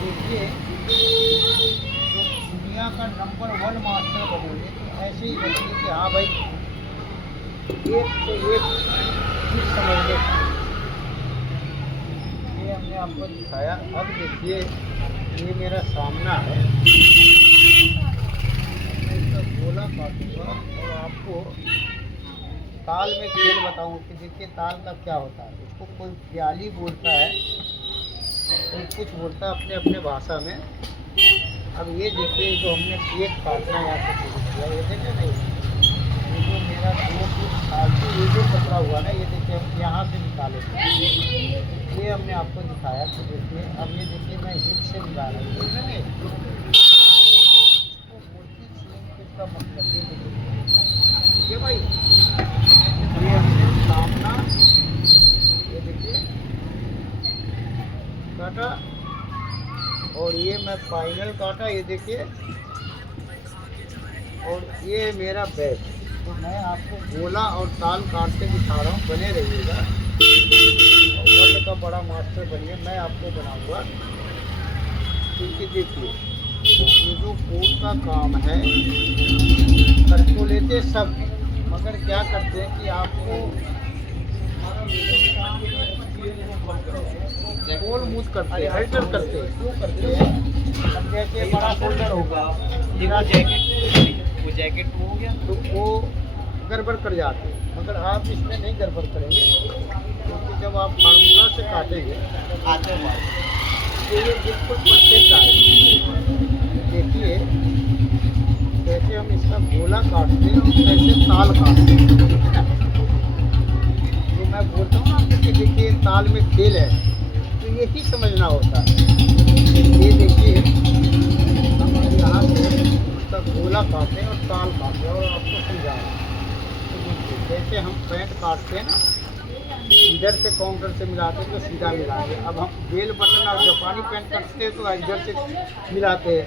देखिए जो दुनिया का नंबर 1 मास्टर बनेंगे तो ऐसे ही बनेंगे कि हाँ भाई एक से एक चीज़ समझने का। ये हमने आपको दिखाया। अब देखिए ये मेरा सामना है, मैं इसका गोला काटूंगा और आपको ताल में खेल बताऊँ कि देखिए ताल का क्या होता है। इसको कोई प्याली बोलता है, कोई कुछ बोलता है अपने अपने भाषा में। अब ये देखिए जो हमने पेट काटना यहाँ से शुरू किया, ये देखे नहीं, ये जो मेरा 2 फुट फालतू ये जो कपड़ा हुआ ना, ये देखिए हम यहाँ से निकाले थे। ये हमने आपको दिखाया कि देखिए अब ये देखिए मैं हिप से निकाल रहा हूँ, इसका मतलब ये देखिए, ठीक है भाई। ये हमने सामना ये देखिए काटा और ये मैं फाइनल काटा, ये देखिए, और ये मेरा बैच। तो मैं आपको गोला और ताल काटते दिखा रहा हूँ, बने रहिएगा। और वर्ल्ड का बड़ा मास्टर बनिए, मैं आपको बनाऊंगा। क्योंकि देखिए, ये जो कोड का काम है कर तो लेते सब, मगर क्या करते हैं कि आपको गोल मूव करते हैं, अल्टर करते हैं। क्यों करते हैं? अब जैसे बड़ा फोल्डर होगा, वो जैकेट हो गया तो वो गड़बड़ कर जाते हैं, मगर आप इसमें नहीं गड़बड़ करेंगे। क्योंकि जब आप फार्मूला से काटेंगे आते हैं तो ये बिल्कुल परफेक्ट आएगा। देखिए कैसे हम इसका गोला काटते हैं और कैसे ताल काटते हैं। तो मैं बोलता हूँ आपको कि देखिए ताल में खेल है, तो यही समझना होता है। ये देखिए हम यहाँ से उसका गोला काटते हैं और ताल काटते हैं और आपको समझा रहे हैं। तो देखिए जैसे हम पैंट काटते हैं ना, इधर से काउंटर से मिलाते हैं तो सीधा मिलाते हैं। अब हम बेल बटन और जापानी पैंट काटते हैं तो इधर से मिलाते हैं,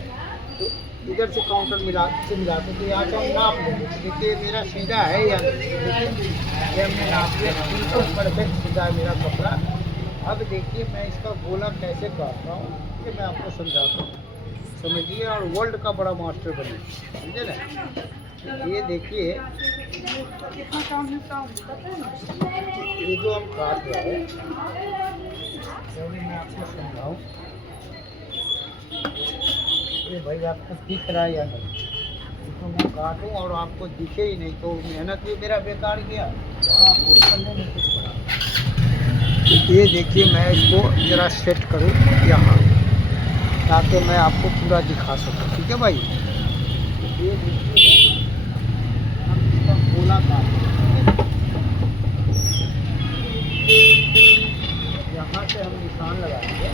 तो इधर से काउंटर मिलाते हैं। तो यहाँ से हम नाप लेंगे, तो देखिए मेरा सीधा है या नहीं। देखिए ये हमने नाप लिया, बिल्कुल परफेक्ट सीधा है मेरा कपड़ा। अब देखिए मैं इसका गोला कैसे काट रहा हूँ, ये मैं आपको समझाता हूँ, समझिए। और वर्ल्ड का बड़ा मास्टर बनिए, समझे ना। ये देखिए ये जो हम काट रहे हैं, तो मैं आपको समझाऊँ। ये भाई आपको दिख रहा है या नहीं? तो मैं काटूँ और आपको दिखे ही नहीं तो मेहनत भी मेरा बेकार गया, आपको करने में कुछ पड़ा। ये देखिए मैं इसको ज़रा सेट करूँ यहाँ, ताकि मैं आपको पूरा दिखा सकूँ। ठीक है भाई, ये देखिए हम इसका गोला काटते हैं। यहाँ से हम निशान लगाएंगे।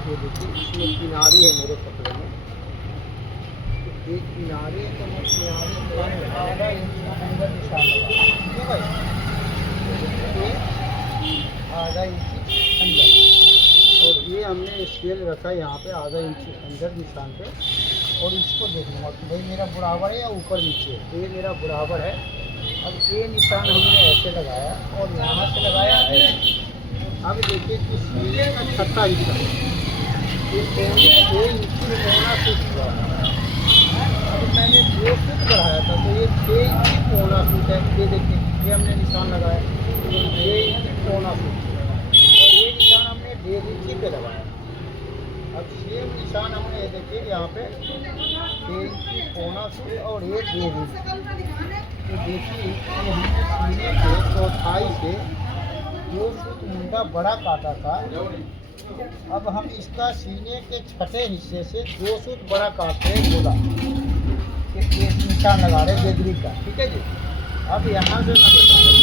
ये देखिए इसमें किनारी है मेरे कपड़े में, तो एक किनारी है तो मैं किनारी में आधा इंच का अंदर निशान लगाऊंगा। ठीक है भाई, ये आधा इंच अंदर, और ये हमने स्केल रखा है यहाँ पे आधा इंच अंदर निशान पे। और इसको देख लूँगा कि भाई मेरा बराबर है या ऊपर नीचे है। तो ये मेरा बराबर है। अब ये निशान हमने ऐसे लगाया और यहाँ से लगाया ऐसे। अब देखिए कि सीने का छठा हिस्सा ये पौने 6 इंच में पौना सूट हुआ। अब मैंने 2 फुट बढ़ाया था तो ये 6 इंच पौना सूट है। ये देखिए ये हमने निशान लगाया 6 इंच पौना सूट, और ये निशान हमने 1.5 इंच पे लगाया। अब सेम निशान हमने ये देखिए यहाँ पे 6 इंच पौना सूट और ये 1.5 इंच। तो देखिए ये हमने सीने के चौथाई से 2 फुट मुंडा बड़ा काटा था। अब हम इसका सीने के छठे हिस्से से 2 फुट बड़ा काटते हैं गोला, एक निशान लगा रहे हैं बेदरी का। ठीक है जी। अब यहाँ से मैं बता रहा हूँ,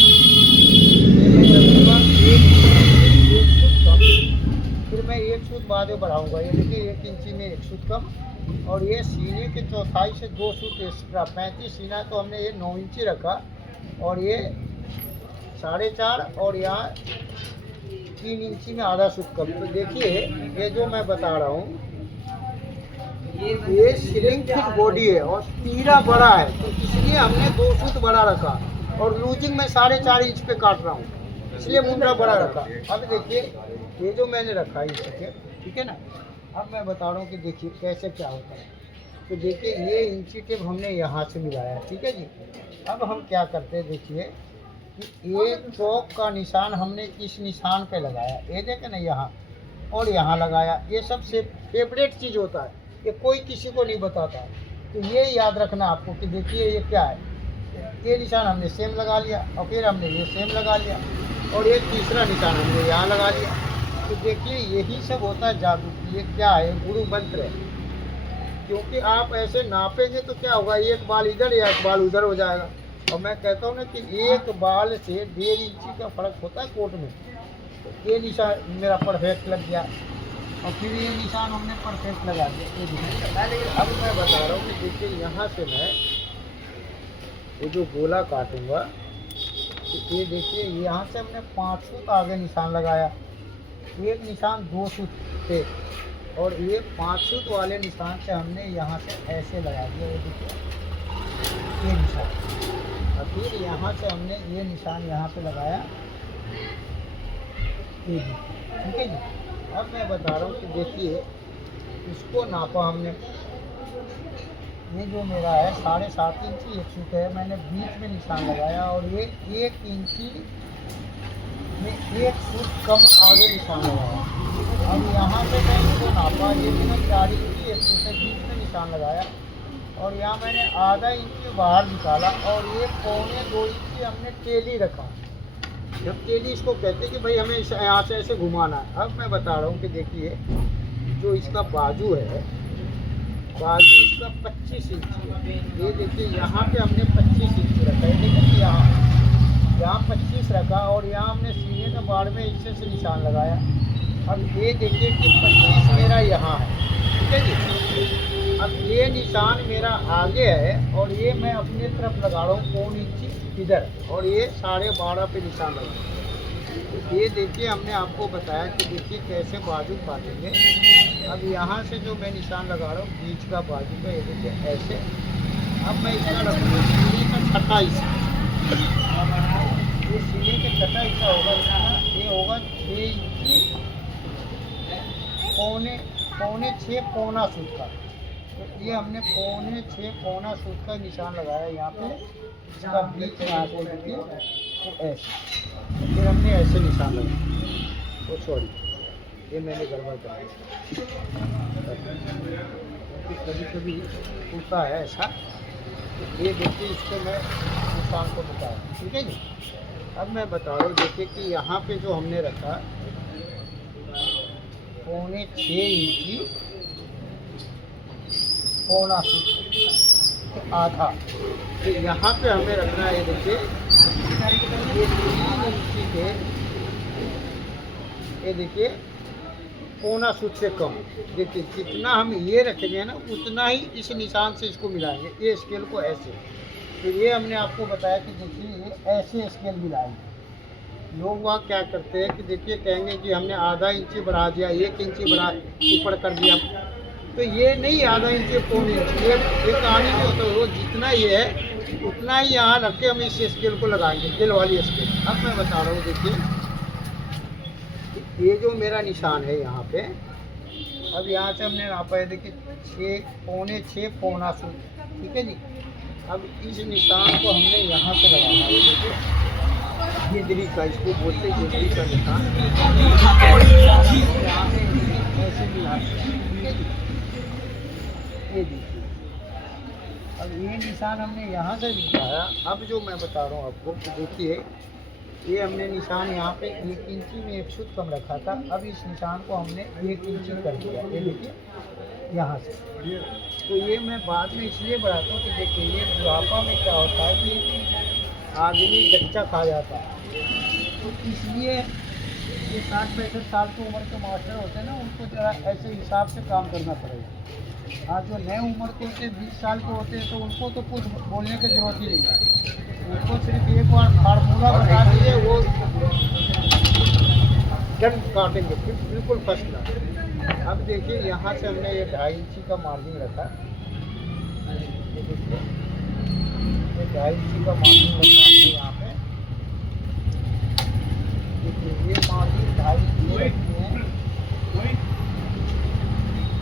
एक फुट कम, फिर मैं 1 फुट बाद में बढ़ाऊँगा। ये देखिए 1 इंची में 1 फुट कम, और ये सीने के चौथाई से 2 फुट एक्स्ट्रा 35 सीना, तो हमने ये 9 इंची रखा, और ये 4.5, और यहाँ 3 इंची में आधा फुट कम। तो देखिए ये जो मैं बता रहा हूँ ये स्लिंग फिट बॉडी है और तीरा बड़ा है, तो इसलिए हमने 2 फुट बड़ा रखा, और लूजिंग में 4.5 इंच पे काट रहा हूँ, इसलिए मुंडा बड़ा रखा। अब देखिए ये जो मैंने रखा है इसके, ठीक है ना। अब मैं बता रहा हूँ कि देखिए कैसे क्या होता है। तो देखिए ये इंची टेप हमने यहाँ से मिलाया, ठीक है जी। अब हम क्या करते हैं, देखिए कि ये चौक का निशान हमने इस निशान पे लगाया, ये देखें ना यहाँ, और यहाँ लगाया। ये सबसे फेवरेट चीज़ होता है, ये कोई किसी को नहीं बताता। तो ये याद रखना आपको कि देखिए ये क्या है, ये निशान हमने सेम लगा लिया, और फिर हमने ये सेम लगा लिया, और ये तीसरा निशान हमने यहाँ लगा लिया। तो देखिए यही सब होता है जादू। ये क्या है, गुरु मंत्र है। क्योंकि आप ऐसे नापेंगे तो क्या होगा, एक बाल इधर या एक बाल उधर हो जाएगा। और मैं कहता हूँ ना कि एक बाल से 1.5 इंची का फर्क होता है कोट में। तो ये निशान मेरा परफेक्ट लग गया, और फिर ये निशान हमने परफेक्ट लगा दिया। ये देखिए अब मैं बता रहा हूँ कि देखिए यहाँ से मैं ये जो गोला काटूंगा, तो ये देखिए यहाँ से हमने 5 फुट आगे निशान लगाया, एक निशान 2 फुट पे, और ये 5 सूत वाले निशान से हमने यहाँ से ऐसे लगा दिया, ये देखिए ये निशान। और फिर यहाँ से हमने ये निशान यहाँ पे लगाया, ये भी, ठीक है जी। अब मैं बता रहा हूँ कि देखिए इसको नापा हमने, ये जो मेरा है 7.5 इंची एक सूत है, मैंने बीच में निशान लगाया और ये 1 इंची में 1 सूत कम आगे निशान लगाया। अब यहाँ पे मैं इसको नापा, ये मैंने 4 इंची एक सूत है, बीच में निशान लगाया और यहाँ मैंने आधा इंची बाहर निकाला और ये 1.25 इंची हमने टेली रखा। जब टेली इसको कहते हैं कि भाई हमें यहाँ से ऐसे घुमाना है। अब मैं बता रहा हूँ कि देखिए जो इसका बाजू है, बाजू इसका 25 इंची है। ये देखिए यहाँ पे हमने 25 इंची रखा है, देखिए यहाँ 25 रखा और यहाँ हमने सीने के बाड़ में इससे से निशान लगाया। अब ये देखिए कि 25 मेरा यहाँ है, ठीक है जी। अब ये निशान मेरा आगे है और ये मैं अपनी तरफ लगा रहा हूँ 1.25 इंची इधर और ये 12.5 पे निशान लगा। तो ये देखिए हमने आपको बताया कि देखिए कैसे बाजू काटेंगे। अब यहाँ से जो मैं निशान लगा रहा हूँ बीच का बाजू का, ये देखिए ऐसे। अब मैं इसका रखूँगा सीने का छठा हिस्सा, ये सीने का छठा हिस्सा होगा इसका, ये होगा 6 इंची पौने 6 पौना सूत का। तो ये हमने 6 पौना सूत का निशान लगाया यहाँ पे, इसका बीच में आके देखिए तो ऐसे। फिर हमने ऐसे निशान लगाया, तो सॉरी ये मैंने गड़बड़ कर दिया, कभी कभी होता है ऐसा। तो ये देखिए इसको मैं निशान को बताया, ठीक है जी। अब मैं बता रहा हूँ देखिए कि यहाँ पे जो हमने रखा 6.25 इंची पौना सूत आधा, तो यहाँ पे हमें रखना है, देखिए ये 3 इंची के, ये देखिए पौना सूत से कम। देखिए जितना हम ये रखेंगे ना उतना ही इस निशान से इसको मिलाएंगे, ये स्केल को ऐसे। तो ये हमने आपको बताया कि देखिए ये ऐसे स्केल मिलाएंगे। लोग वहाँ क्या करते हैं कि देखिए कहेंगे कि हमने आधा इंची बढ़ा दिया, 1 इंची बढ़ा ऊपर कर दिया, तो ये नहीं आधा इंची 1.25 इंची, ये कहानी नहीं होता। वो जितना ये है उतना ही यहाँ रख के हम इस स्केल को लगाएंगे, दिल वाली स्केल। अब मैं बता रहा हूँ देखिए ये जो मेरा निशान है यहाँ पे, अब यहाँ से हमने नापा है देखिए 6 पौना सूत, ठीक है जी। अब इस निशान को हमने यहाँ से लगाना है, देखिए गिदरी का, इसको बोलते हैं गिदरी का निशान। यहाँ से ऐसे मिला, ठीक है जी। ये देखिए अब ये निशान हमने यहाँ से लगाया। अब जो मैं बता रहा हूँ आपको कि देखिए ये हमने निशान यहाँ पे 1 इंची में 1 सूत कम रखा था, अब इस निशान को हमने 1 इंची कर दिया, ये देखिए यहाँ से। तो ये मैं बाद में इसलिए बढ़ाता हूँ कि देखिए ये बुढ़ापा में क्या होता है कि आदमी गच्चा खा जाता है, तो इसलिए ये 60-65 साल की उम्र के मास्टर होते हैं ना, उनको जरा ऐसे हिसाब से काम करना पड़ेगा। हाँ जो नए उम्र के होते 20 साल के होते हैं तो उनको तो कुछ बोलने की ज़रूरत ही नहीं है, उनको सिर्फ एक बार फार्मूला बता दीजिए, वो जड़ काटेंगे फिर बिल्कुल फर्स्ट क्लास। अब देखिए यहाँ से हमने ये 2.5 इंची का मार्जिन रखा, ये देखिए ये 2.5 इंची का मार्जिन रखा हमने यहाँ पे। देखिए ये मार्जिन 2.5 इंची रखते हैं,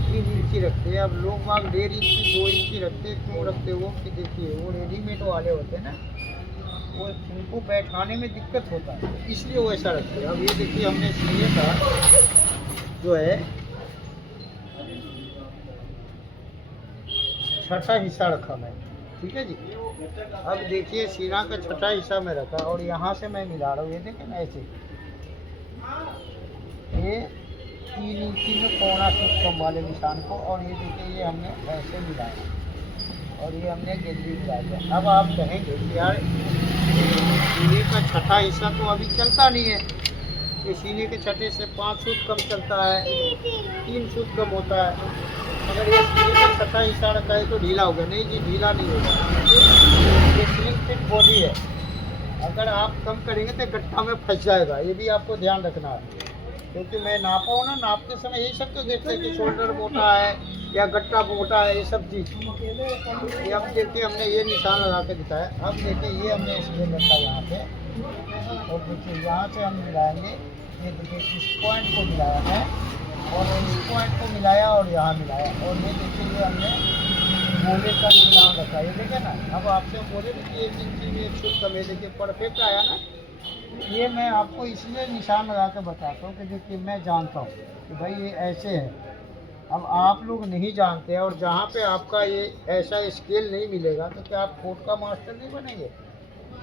3 इंची रखते हैं। अब लोग वहाँ 1.5 इंची 2 इंची रखते हैं, क्यों रखते हो कि देखिए वो रेडीमेड वाले होते हैं ना, वो उनको बैठाने में दिक्कत होता है, इसलिए वो ऐसा रखते हैं। अब ये देखिए हमने सीने का जो है छठा हिस्सा रखा मैं, ठीक है जी। अब देखिए सीना का छठा हिस्सा में रखा और यहाँ से मैं मिला रहा हूँ, ये देखें ना ऐसे, ये 3 इंची में पौना सूत कम वाले निशान को, और ये देखिए ये हमने ऐसे मिलाया और ये हमने गिदरी मिला दिया। अब आप कहेंगे कि यार सीने का छठा हिस्सा तो अभी चलता नहीं है, ये सीने के छठे से 5 सूत कम चलता है, 3 सूत कम होता है। अगर ये सीने का छठा हिस्सा रखा है तो ढीला होगा, नहीं जी ढीला नहीं होगा, ये स्लिम फिट बॉडी है। अगर आप कम करेंगे तो गट्ठा में फंस जाएगा, ये भी आपको ध्यान रखना है। क्योंकि मैं नापा हूँ ना, नापते समय यही सब तो देखते हैं कि शोल्डर मोटा है या गट्टा मोटा है, ये सब चीज़। ये अब देखिए हमने ये निशान लगा के दिखाया। अब देखिए ये हमने स्केल रखा यहाँ पे, और देखिए यहाँ से हम मिलाएंगे। ये देखिए इस पॉइंट को मिलाया है और इस पॉइंट को मिलाया और यहाँ मिलाया, और ये देखिए ये हमने गोले का निशान रखा। ये देखिए ना, अब आपसे बोले कि 1 इंची में 1 शुद्ध कम है, देखिए परफेक्ट आया ना। ये मैं आपको इसलिए निशान लगा के बताता हूँ कि देखिए मैं जानता हूँ कि भाई ये ऐसे है। अब आप लोग नहीं जानते, और जहाँ पे आपका ये ऐसा स्केल नहीं मिलेगा तो क्या आप कोर्ट का मास्टर नहीं बनेंगे?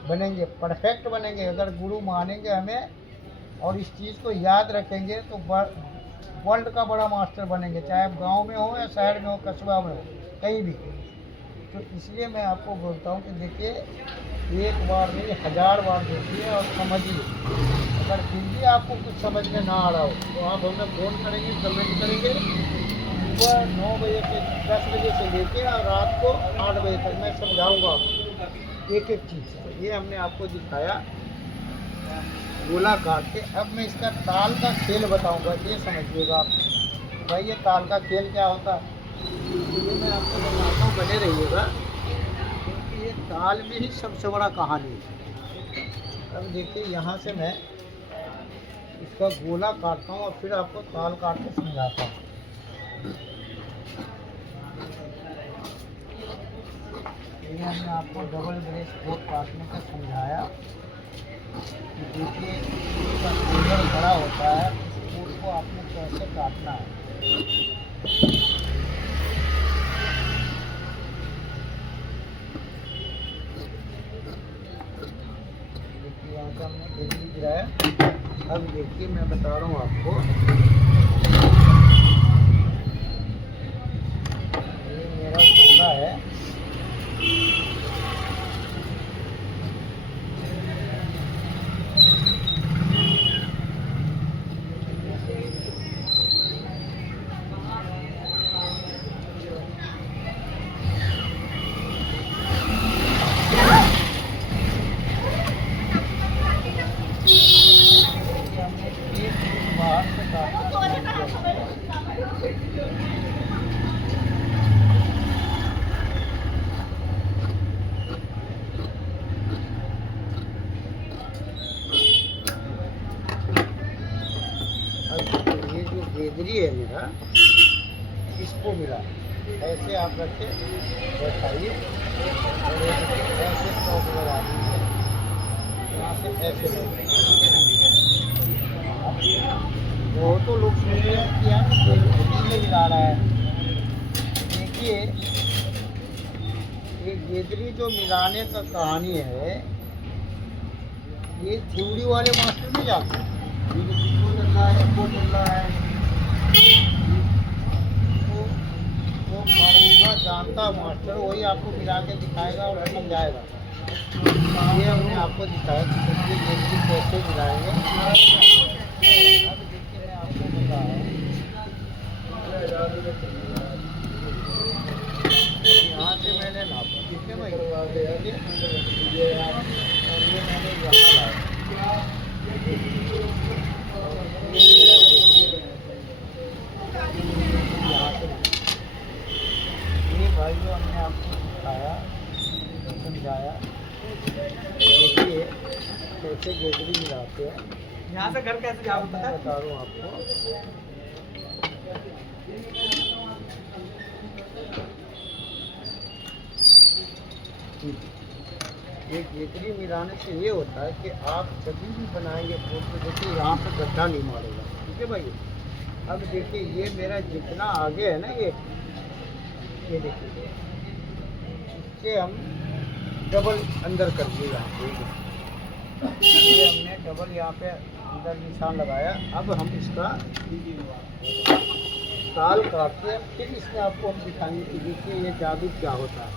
बनेंगे, परफेक्ट बनेंगे। अगर गुरु मानेंगे हमें और इस चीज़ को याद रखेंगे तो वर्ल्ड का बड़ा मास्टर बनेंगे, चाहे आप गाँव में हो या शहर में हो, कस्बा में हो, कहीं भी। तो इसलिए मैं आपको बोलता हूँ कि देखिए, एक बार नहीं 1000 बार देखिए और समझिए। अगर फिर भी आपको कुछ समझ में ना आ रहा हो तो आप हमें फ़ोन करेंगे, कमेंट करेंगे। सुबह 9 बजे से 10 बजे से लेकर और रात को 8 बजे तक मैं समझाऊँगा आपको एक एक चीज़। तो ये हमने आपको दिखाया गोला काट के। अब मैं इसका ताल का खेल बताऊँगा, ये समझिएगा आप भाई, ये ताल का खेल क्या होता है ये मैं आपको बताता हूँ, बने रहिएगा, क्योंकि ये ताल में ही सबसे बड़ा कहानी है। अब देखिए यहाँ से मैं इसका गोला काटता हूँ और फिर आपको ताल काट के समझाता हूँ। ये हमने आपको डबल ब्रेस कोट काटने का समझाया कि देखिए इसका शोल्डर बड़ा होता है, इस कोट को आपने कैसे काटना है। देखिए यहाँ से हमने बिजली गिराया। अब देखिए मैं बता रहा हूँ आपको, ये मेरा गोला है। ये जो गेदरी है मेरा, इसको मिला ऐसे आप रखे बैठाइए और ऐसे टॉप लगा दीजिए, यहाँ से ऐसे लगे। बहुत तो लोग सोच रहे हैं कि यार गेदरी में मिला रहा है। देखिए ये गेदरी जो मिलाने का कहानी है, ये थ्योरी वाले मास्टर नहीं जाते, वो चल रहा है तो वो फार्मूला जानता मास्टर वही आपको मिला के दिखाएगा और समझाएगा। ये हमने आपको दिखाया कि सब्जी गेंदी कैसे मिलाएंगे। अब देखिए मैं आपको बताया, यहाँ से मैंने नापा, ठीक है भाई, और ये मैंने यहाँ लाया। ये भाई जो हमने आपको सिखाया समझाया, देखिए कैसे गेदरी मिलाते हैं। यहाँ से घर कैसे जाओ मैं बता रहा हूँ आपको। ये गेदरी मिलाने से ये होता है कि आप कभी भी बनाएंगे फूल तो देखिए यहाँ पर गड्ढा नहीं मारेगा, ठीक है भाई। अब देखिए ये मेरा जितना आगे है ना, ये देखिए इससे हम डबल अंदर कर दिए यहाँ पे। ये हमने डबल यहाँ पे अंदर निशान लगाया। अब हम इसका ताल काटते हैं, फिर इसमें आपको हम दिखाएंगे कि देखिए ये जादू क्या होता है,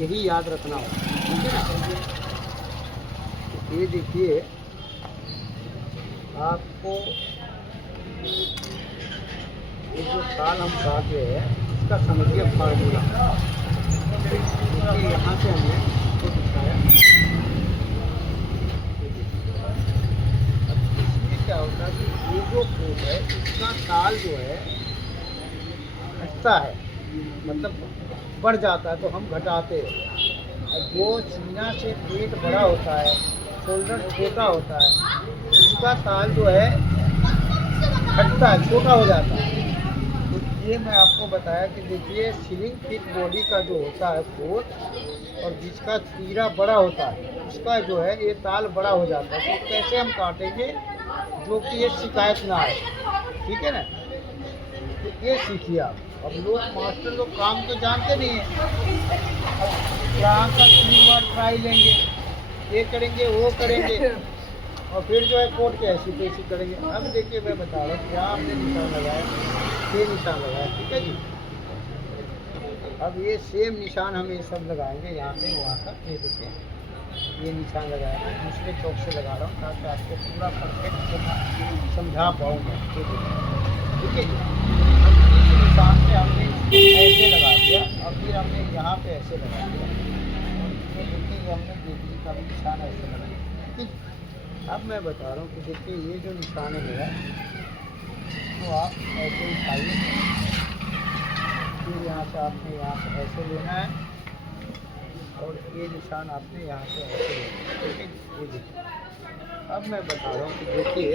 यही याद रखना होगा, ठीक है ना। ये देखिए आपको ये जो ताल हम काट रहे हैं इसका समझिए फार्मूला। देखिए यहाँ से हमने इसको दिखाया। अब इसमें क्या होता है कि ये जो कोट है इसका ताल जो है घटता है, मतलब बढ़ जाता है तो हम घटाते हैं। और जो सीना से पेट बड़ा होता है, शोल्डर छोटा होता है, उसका ताल जो है घटता है, छोटा हो जाता है। तो ये मैं आपको बताया कि देखिए स्लिम फिट बॉडी का जो होता है कोट और जिसका तीरा बड़ा होता है उसका जो है ये ताल बड़ा हो जाता है। तो कैसे हम काटेंगे जो कि ये शिकायत ना आए, ठीक है ना। तो ये सीखिए आप। अब लोग मास्टर लोग काम तो जानते नहीं हैं, अब यहाँ का 3 बार ट्राई लेंगे, ये करेंगे वो करेंगे और फिर जो है कोट के ऐसी तैसी करेंगे। अब देखिए मैं बता रहा हूँ, यहाँ हमने निशान लगाया, ये निशान लगाया, ठीक है जी। अब ये सेम निशान हम ये सब लगाएंगे यहाँ से वहाँ तक। ये देखिए ये निशान लगाया, मैं दूसरे चौक से लगा रहा हूँ ताकि आपको पूरा परफेक्ट समझा पाऊँगा, ठीक है जी। अब इस निशान से हमने ऐसे लगा दिया और फिर हमने यहाँ पे ऐसे लगा दिया और ये देखिए हमने बिजली का भी निशान ऐसे लगा दिया, ठीक। अब मैं बता रहा हूँ कि देखिए ये जो निशान है मेरा, तो आप ऐसे ही खाइए, फिर यहाँ से आपने यहाँ से ऐसे लेना है और ये निशान आपने यहाँ से ऐसे लेना है, ठीक है। ये देखिए अब मैं बता रहा हूँ कि देखिए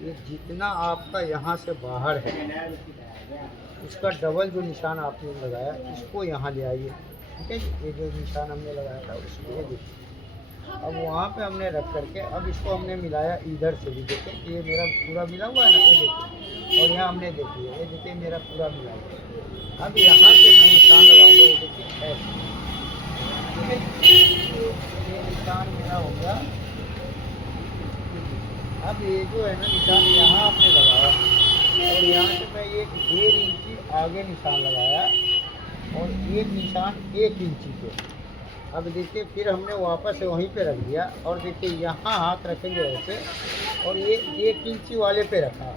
ये जितना आपका यहाँ से बाहर है उसका डबल जो निशान आपने लगाया इसको यहाँ ले आइए, ठीक है। ये जो निशान हमने लगाया था उसको ये देखिए। अब वहाँ पे हमने रख करके अब इसको हमने मिलाया इधर से भी, देखिए ये मेरा पूरा मिला हुआ है ना, ये देखिए। और यहाँ हमने देखिए ये देखिए मेरा पूरा मिला हुआ है। अब यहाँ से मैं निशान लगाऊंगा, ये देखिए ऐसे, ठीक है। ये निशान मेरा हो गया। अब ये जो है ना निशान यहाँ आपने लगाया और यहाँ से मैं एक 1.5 इंची आगे निशान लगाया और एक निशान 1 इंची पे। अब देखिए फिर हमने वापस से वहीं पे रख दिया और देखिए यहाँ हाथ रखेंगे ऐसे और ये 1 इंची वाले पे रखा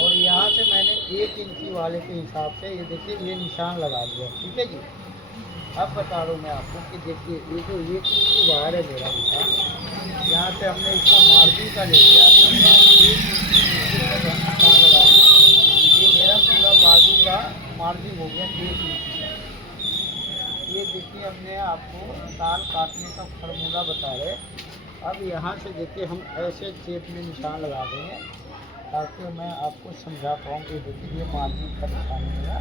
और यहाँ से मैंने 1 इंची वाले के हिसाब से ये देखिए ये निशान लगा दिया, ठीक है जी। अब बता रहा हूँ मैं आपको कि देखिए ये जो 1 इंची बाहर है मेरा निशान, यहाँ से हमने इसको मार्जिन का ले लिया, 1 इंची निशान लगाएंगे, ये मेरा पूरा बाजू का मार्जिन हो गया 1 इंची। ये देखिए हमने आपको ताल काटने का फार्मूला बता रहे। अब यहाँ से देखिए हम ऐसे शेप में निशान लगा देंगे ताकि मैं आपको समझा पाऊँ। ये देखिए ये मार्जिन का निशान है मेरा।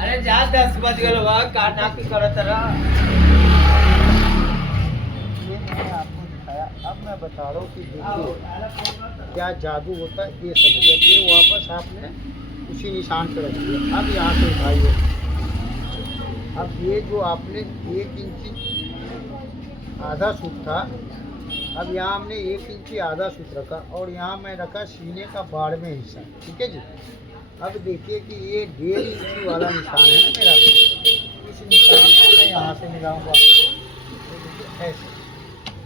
अरे जा 10 बज गए बा काटा की करत रहा। ये मैंने आपको दिखाया। अब मैं बता रहा हूँ कि देखिए क्या जादू होता है ये समझिए। फिर वापस आपने उसी निशान पर रख दिया। अब यहाँ से उठाइए। अब ये जो आपने 1 इंची आधा सूत था, अब यहाँ हमने 1 इंची आधा सूत रखा और यहाँ मैं रखा सीने का 12वें हिस्सा, ठीक है जी। अब देखिए कि ये 1.5 इंची वाला निशान है ना मेरा, इस निशान को मैं यहाँ से मिलाऊंगा ऐसे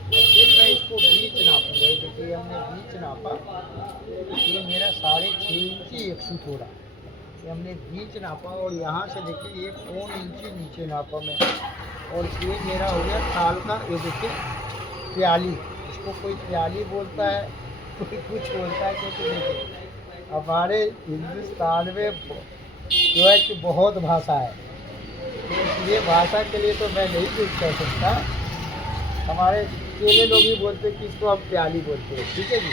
और फिर मैं इसको बीच नापूंगा। ये देखिए हमने बीच नापा, ये मेरा 6.5 इंची 1 सूत हो रहा, ये हमने बीच नापा और यहाँ से देखिए ये 1 इंची नीचे नापा मैं और ये मेरा हो गया ताल का। ये देखिए प्याली, इसको कोई प्याली बोलता है, कोई कुछ बोलता है, क्योंकि देखिए हमारे हिंदुस्तान में जो है कि बहुत भाषा है, तो इसलिए भाषा के लिए तो मैं नहीं कुछ कह सकता। हमारे चेले लोग ही बोलते हैं कि इसको हम प्याली बोलते हैं, ठीक है जी।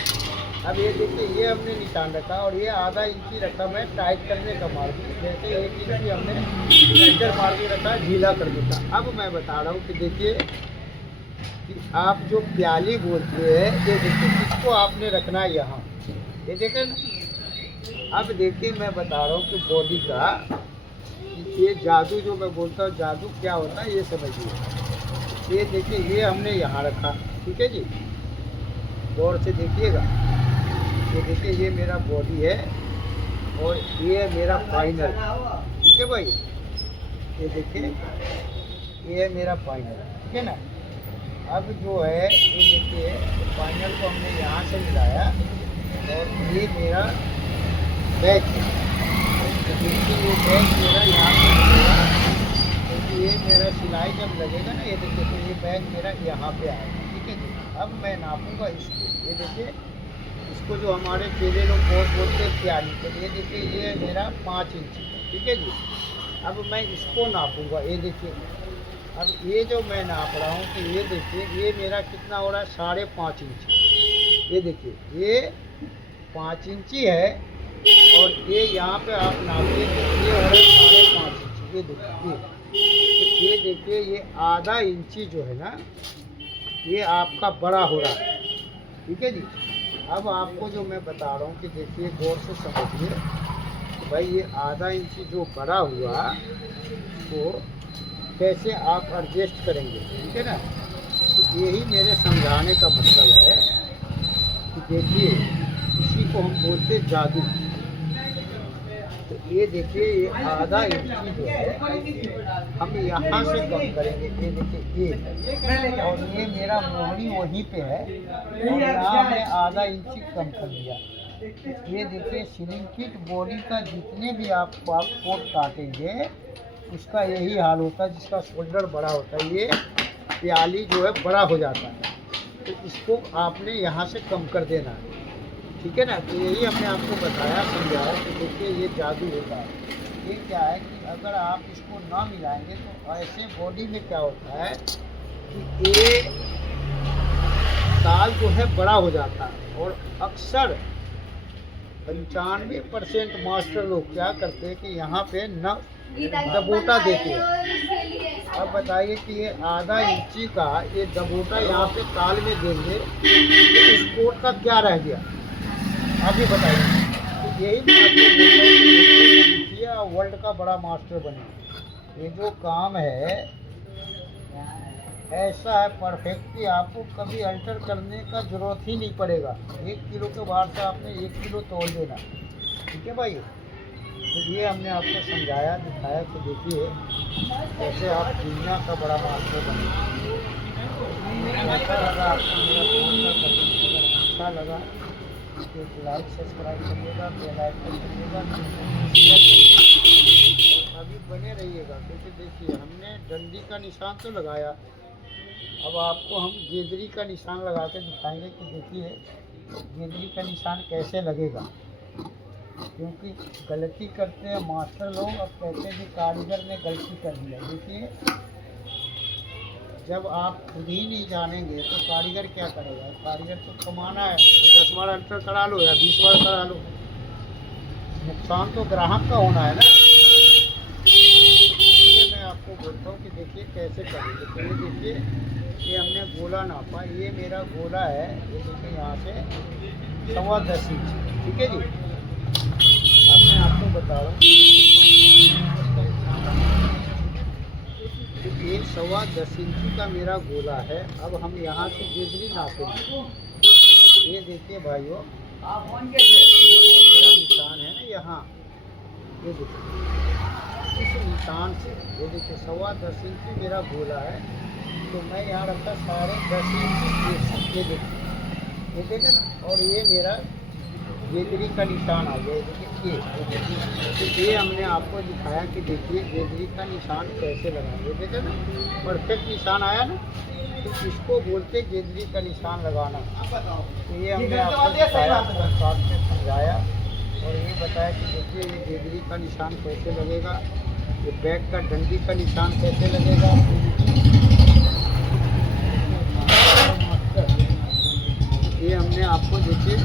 अब ये देखिए ये हमने निशान रखा और ये आधा इंची रखा मैं टाइट करने का मार्जिन, जैसे 1 इंची हमने टाइटर मार्जिन रखा ढीला कर देता। अब मैं बता रहा हूँ कि देखिए कि आप जो प्याली बोलते हैं ये देखिए इसको आपने रखना है यहाँ, ये देखें ना। अब देखिए मैं बता रहा हूँ कि बॉडी का ये जादू जो मैं बोलता हूँ जादू क्या होता है ये समझिए। ये देखिए ये हमने यहाँ रखा, ठीक है जी, गौर से देखिएगा। ये देखिए ये मेरा बॉडी है और ये मेरा फाइनल, ठीक है भाई। ये देखिए ये मेरा फाइनल, ठीक है ना। अब जो है ये देखिए फाइनल को हमने यहाँ से मिलाया और ये मेरा बैक, तो देखिए ये बैक मेरा यहाँ से मिलेगा, क्योंकि ये मेरा सिलाई जब लगेगा ना, ये देखिए तो ये बैक मेरा यहाँ पे आएगा, ठीक है जी। अब मैं नापूंगा इसको, ये देखिए इसको जो हमारे केले लोग बहुत बोलते हैं प्याली, तो ये देखिए ये मेरा 5 इंची है, ठीक है जी। अब मैं इसको नापूंगा, ये देखिए, अब ये जो मैं नाप रहा हूँ तो ये देखिए ये मेरा कितना हो रहा है, 5.5 इंची। ये देखिए ये 5 इंची है और ये यहाँ पे आप नापिए तो ये हो रहा है 5.5 इंची। ये देखिए तो ये देखिए ये आधा इंची जो है ना ये आपका बड़ा हो रहा है, ठीक है जी। अब आपको जो मैं बता रहा हूँ कि देखिए गौर से समझिए भाई, ये आधा इंची जो बड़ा हुआ वो कैसे आप एडजस्ट करेंगे, ठीक है ना। तो यही मेरे समझाने का मतलब है कि देखिए इसी को हम बोलते जादू। तो ये देखिए ये आधा इंची जो है हम यहाँ से कम करेंगे, ये देखिए ये, और ये मेरा मोहरी वहीं पे है और यहाँ हमने आधा इंची कम कर दिया। ये देखिए स्लिम फिट बॉडी का जितने भी आप कोट काटेंगे उसका यही हाल होता है, जिसका शोल्डर बड़ा होता है ये प्याली जो है बड़ा हो जाता है। तो इसको आपने यहाँ से कम कर देना है, ठीक है ना। तो यही हमने आपको बताया समझाया कि देखिए ये जादू होता है। ये क्या है कि अगर आप इसको ना मिलाएंगे तो ऐसे बॉडी में क्या होता है कि ये ताल जो है बड़ा हो जाता है। और अक्सर 95% मास्टर लोग क्या करते हैं कि यहाँ पे न दबोटा देते हैं। अब बताइए कि ये आधा इंची का ये दबोटा यहाँ पे ताल में देंगे तो इस कोट का क्या रह गया, आप ही बताइए। तो यही मैं आपको बोलता हूँ कि देखिए वर्ल्ड का बड़ा मास्टर बने। ये जो काम है ऐसा है परफेक्ट कि आपको कभी अल्टर करने का ज़रूरत ही नहीं पड़ेगा। 1 किलो के बाहर से आपने 1 किलो तोल देना, ठीक है भाई। तो ये हमने आपको समझाया दिखाया कि देखिए कैसे आप दुनिया का बड़ा मास्टर बने। अच्छा लगा आपको मेरा फोन का कटिंग, अगर अच्छा लगा तो लाइक सब्सक्राइब करिएगा, बेल आइकन करिएगा और अभी बने रहिएगा। क्योंकि देखिए हमने डंडी का निशान तो लगाया, अब आपको हम गेदरी का निशान लगा के दिखाएंगे कि देखिए गेदरी का निशान कैसे लगेगा। क्योंकि गलती करते हैं मास्टर लोग, अब कहते हैं कि कारीगर ने गलती कर दिया। देखिए जब आप खुद ही नहीं जानेंगे तो कारीगर क्या करेगा। कारीगर तो कमाना है, तो 10 बार अल्टर करा लो या 20 बार करा लो, नुकसान तो ग्राहक का होना है ना। इसलिए मैं आपको बोलता हूँ कि देखिए कैसे करेंगे। तो ये देखिए ये हमने गोला नापा, ये मेरा गोला है, ये देखिए यहाँ से 10.25 इंच, ठीक है जी। अब मैं आपको बता रहा हूँ कि ये 10.25 इंची का मेरा गोला है। अब हम यहाँ से गेदरी नापेंगे। ये देखिए भाइयों, ये जो मेरा निशान है ना यहाँ, ये देखिए इस निशान से ये देखिए 10.25 इंची मेरा गोला है। तो मैं यहाँ रखा 10.5 इंची, ये देखिए ना। और ये मेरा गेदरी का निशान आ गया, देखिए ये। तो ये हमने आपको दिखाया कि देखिए गेदरी का निशान कैसे लगाएंगे, देखिए ना परफेक्ट निशान आया ना। तो इसको बोलते गेदरी का निशान लगाना। तो ये हमने आपको दिखाया, साथ में समझाया और ये बताया कि देखिए ये गेदरी का निशान कैसे लगेगा, ये बैक का डंडी का निशान कैसे लगेगा। ये हमने आपको देखिए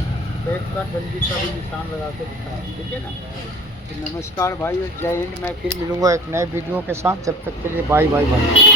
बैक का डंडी का भी निशान लगा के दिखाया, ठीक है ना। तो नमस्कार भाई और जय हिंद। मैं फिर मिलूँगा एक नए वीडियो के साथ, जब तक के लिए बाय बाय बाय।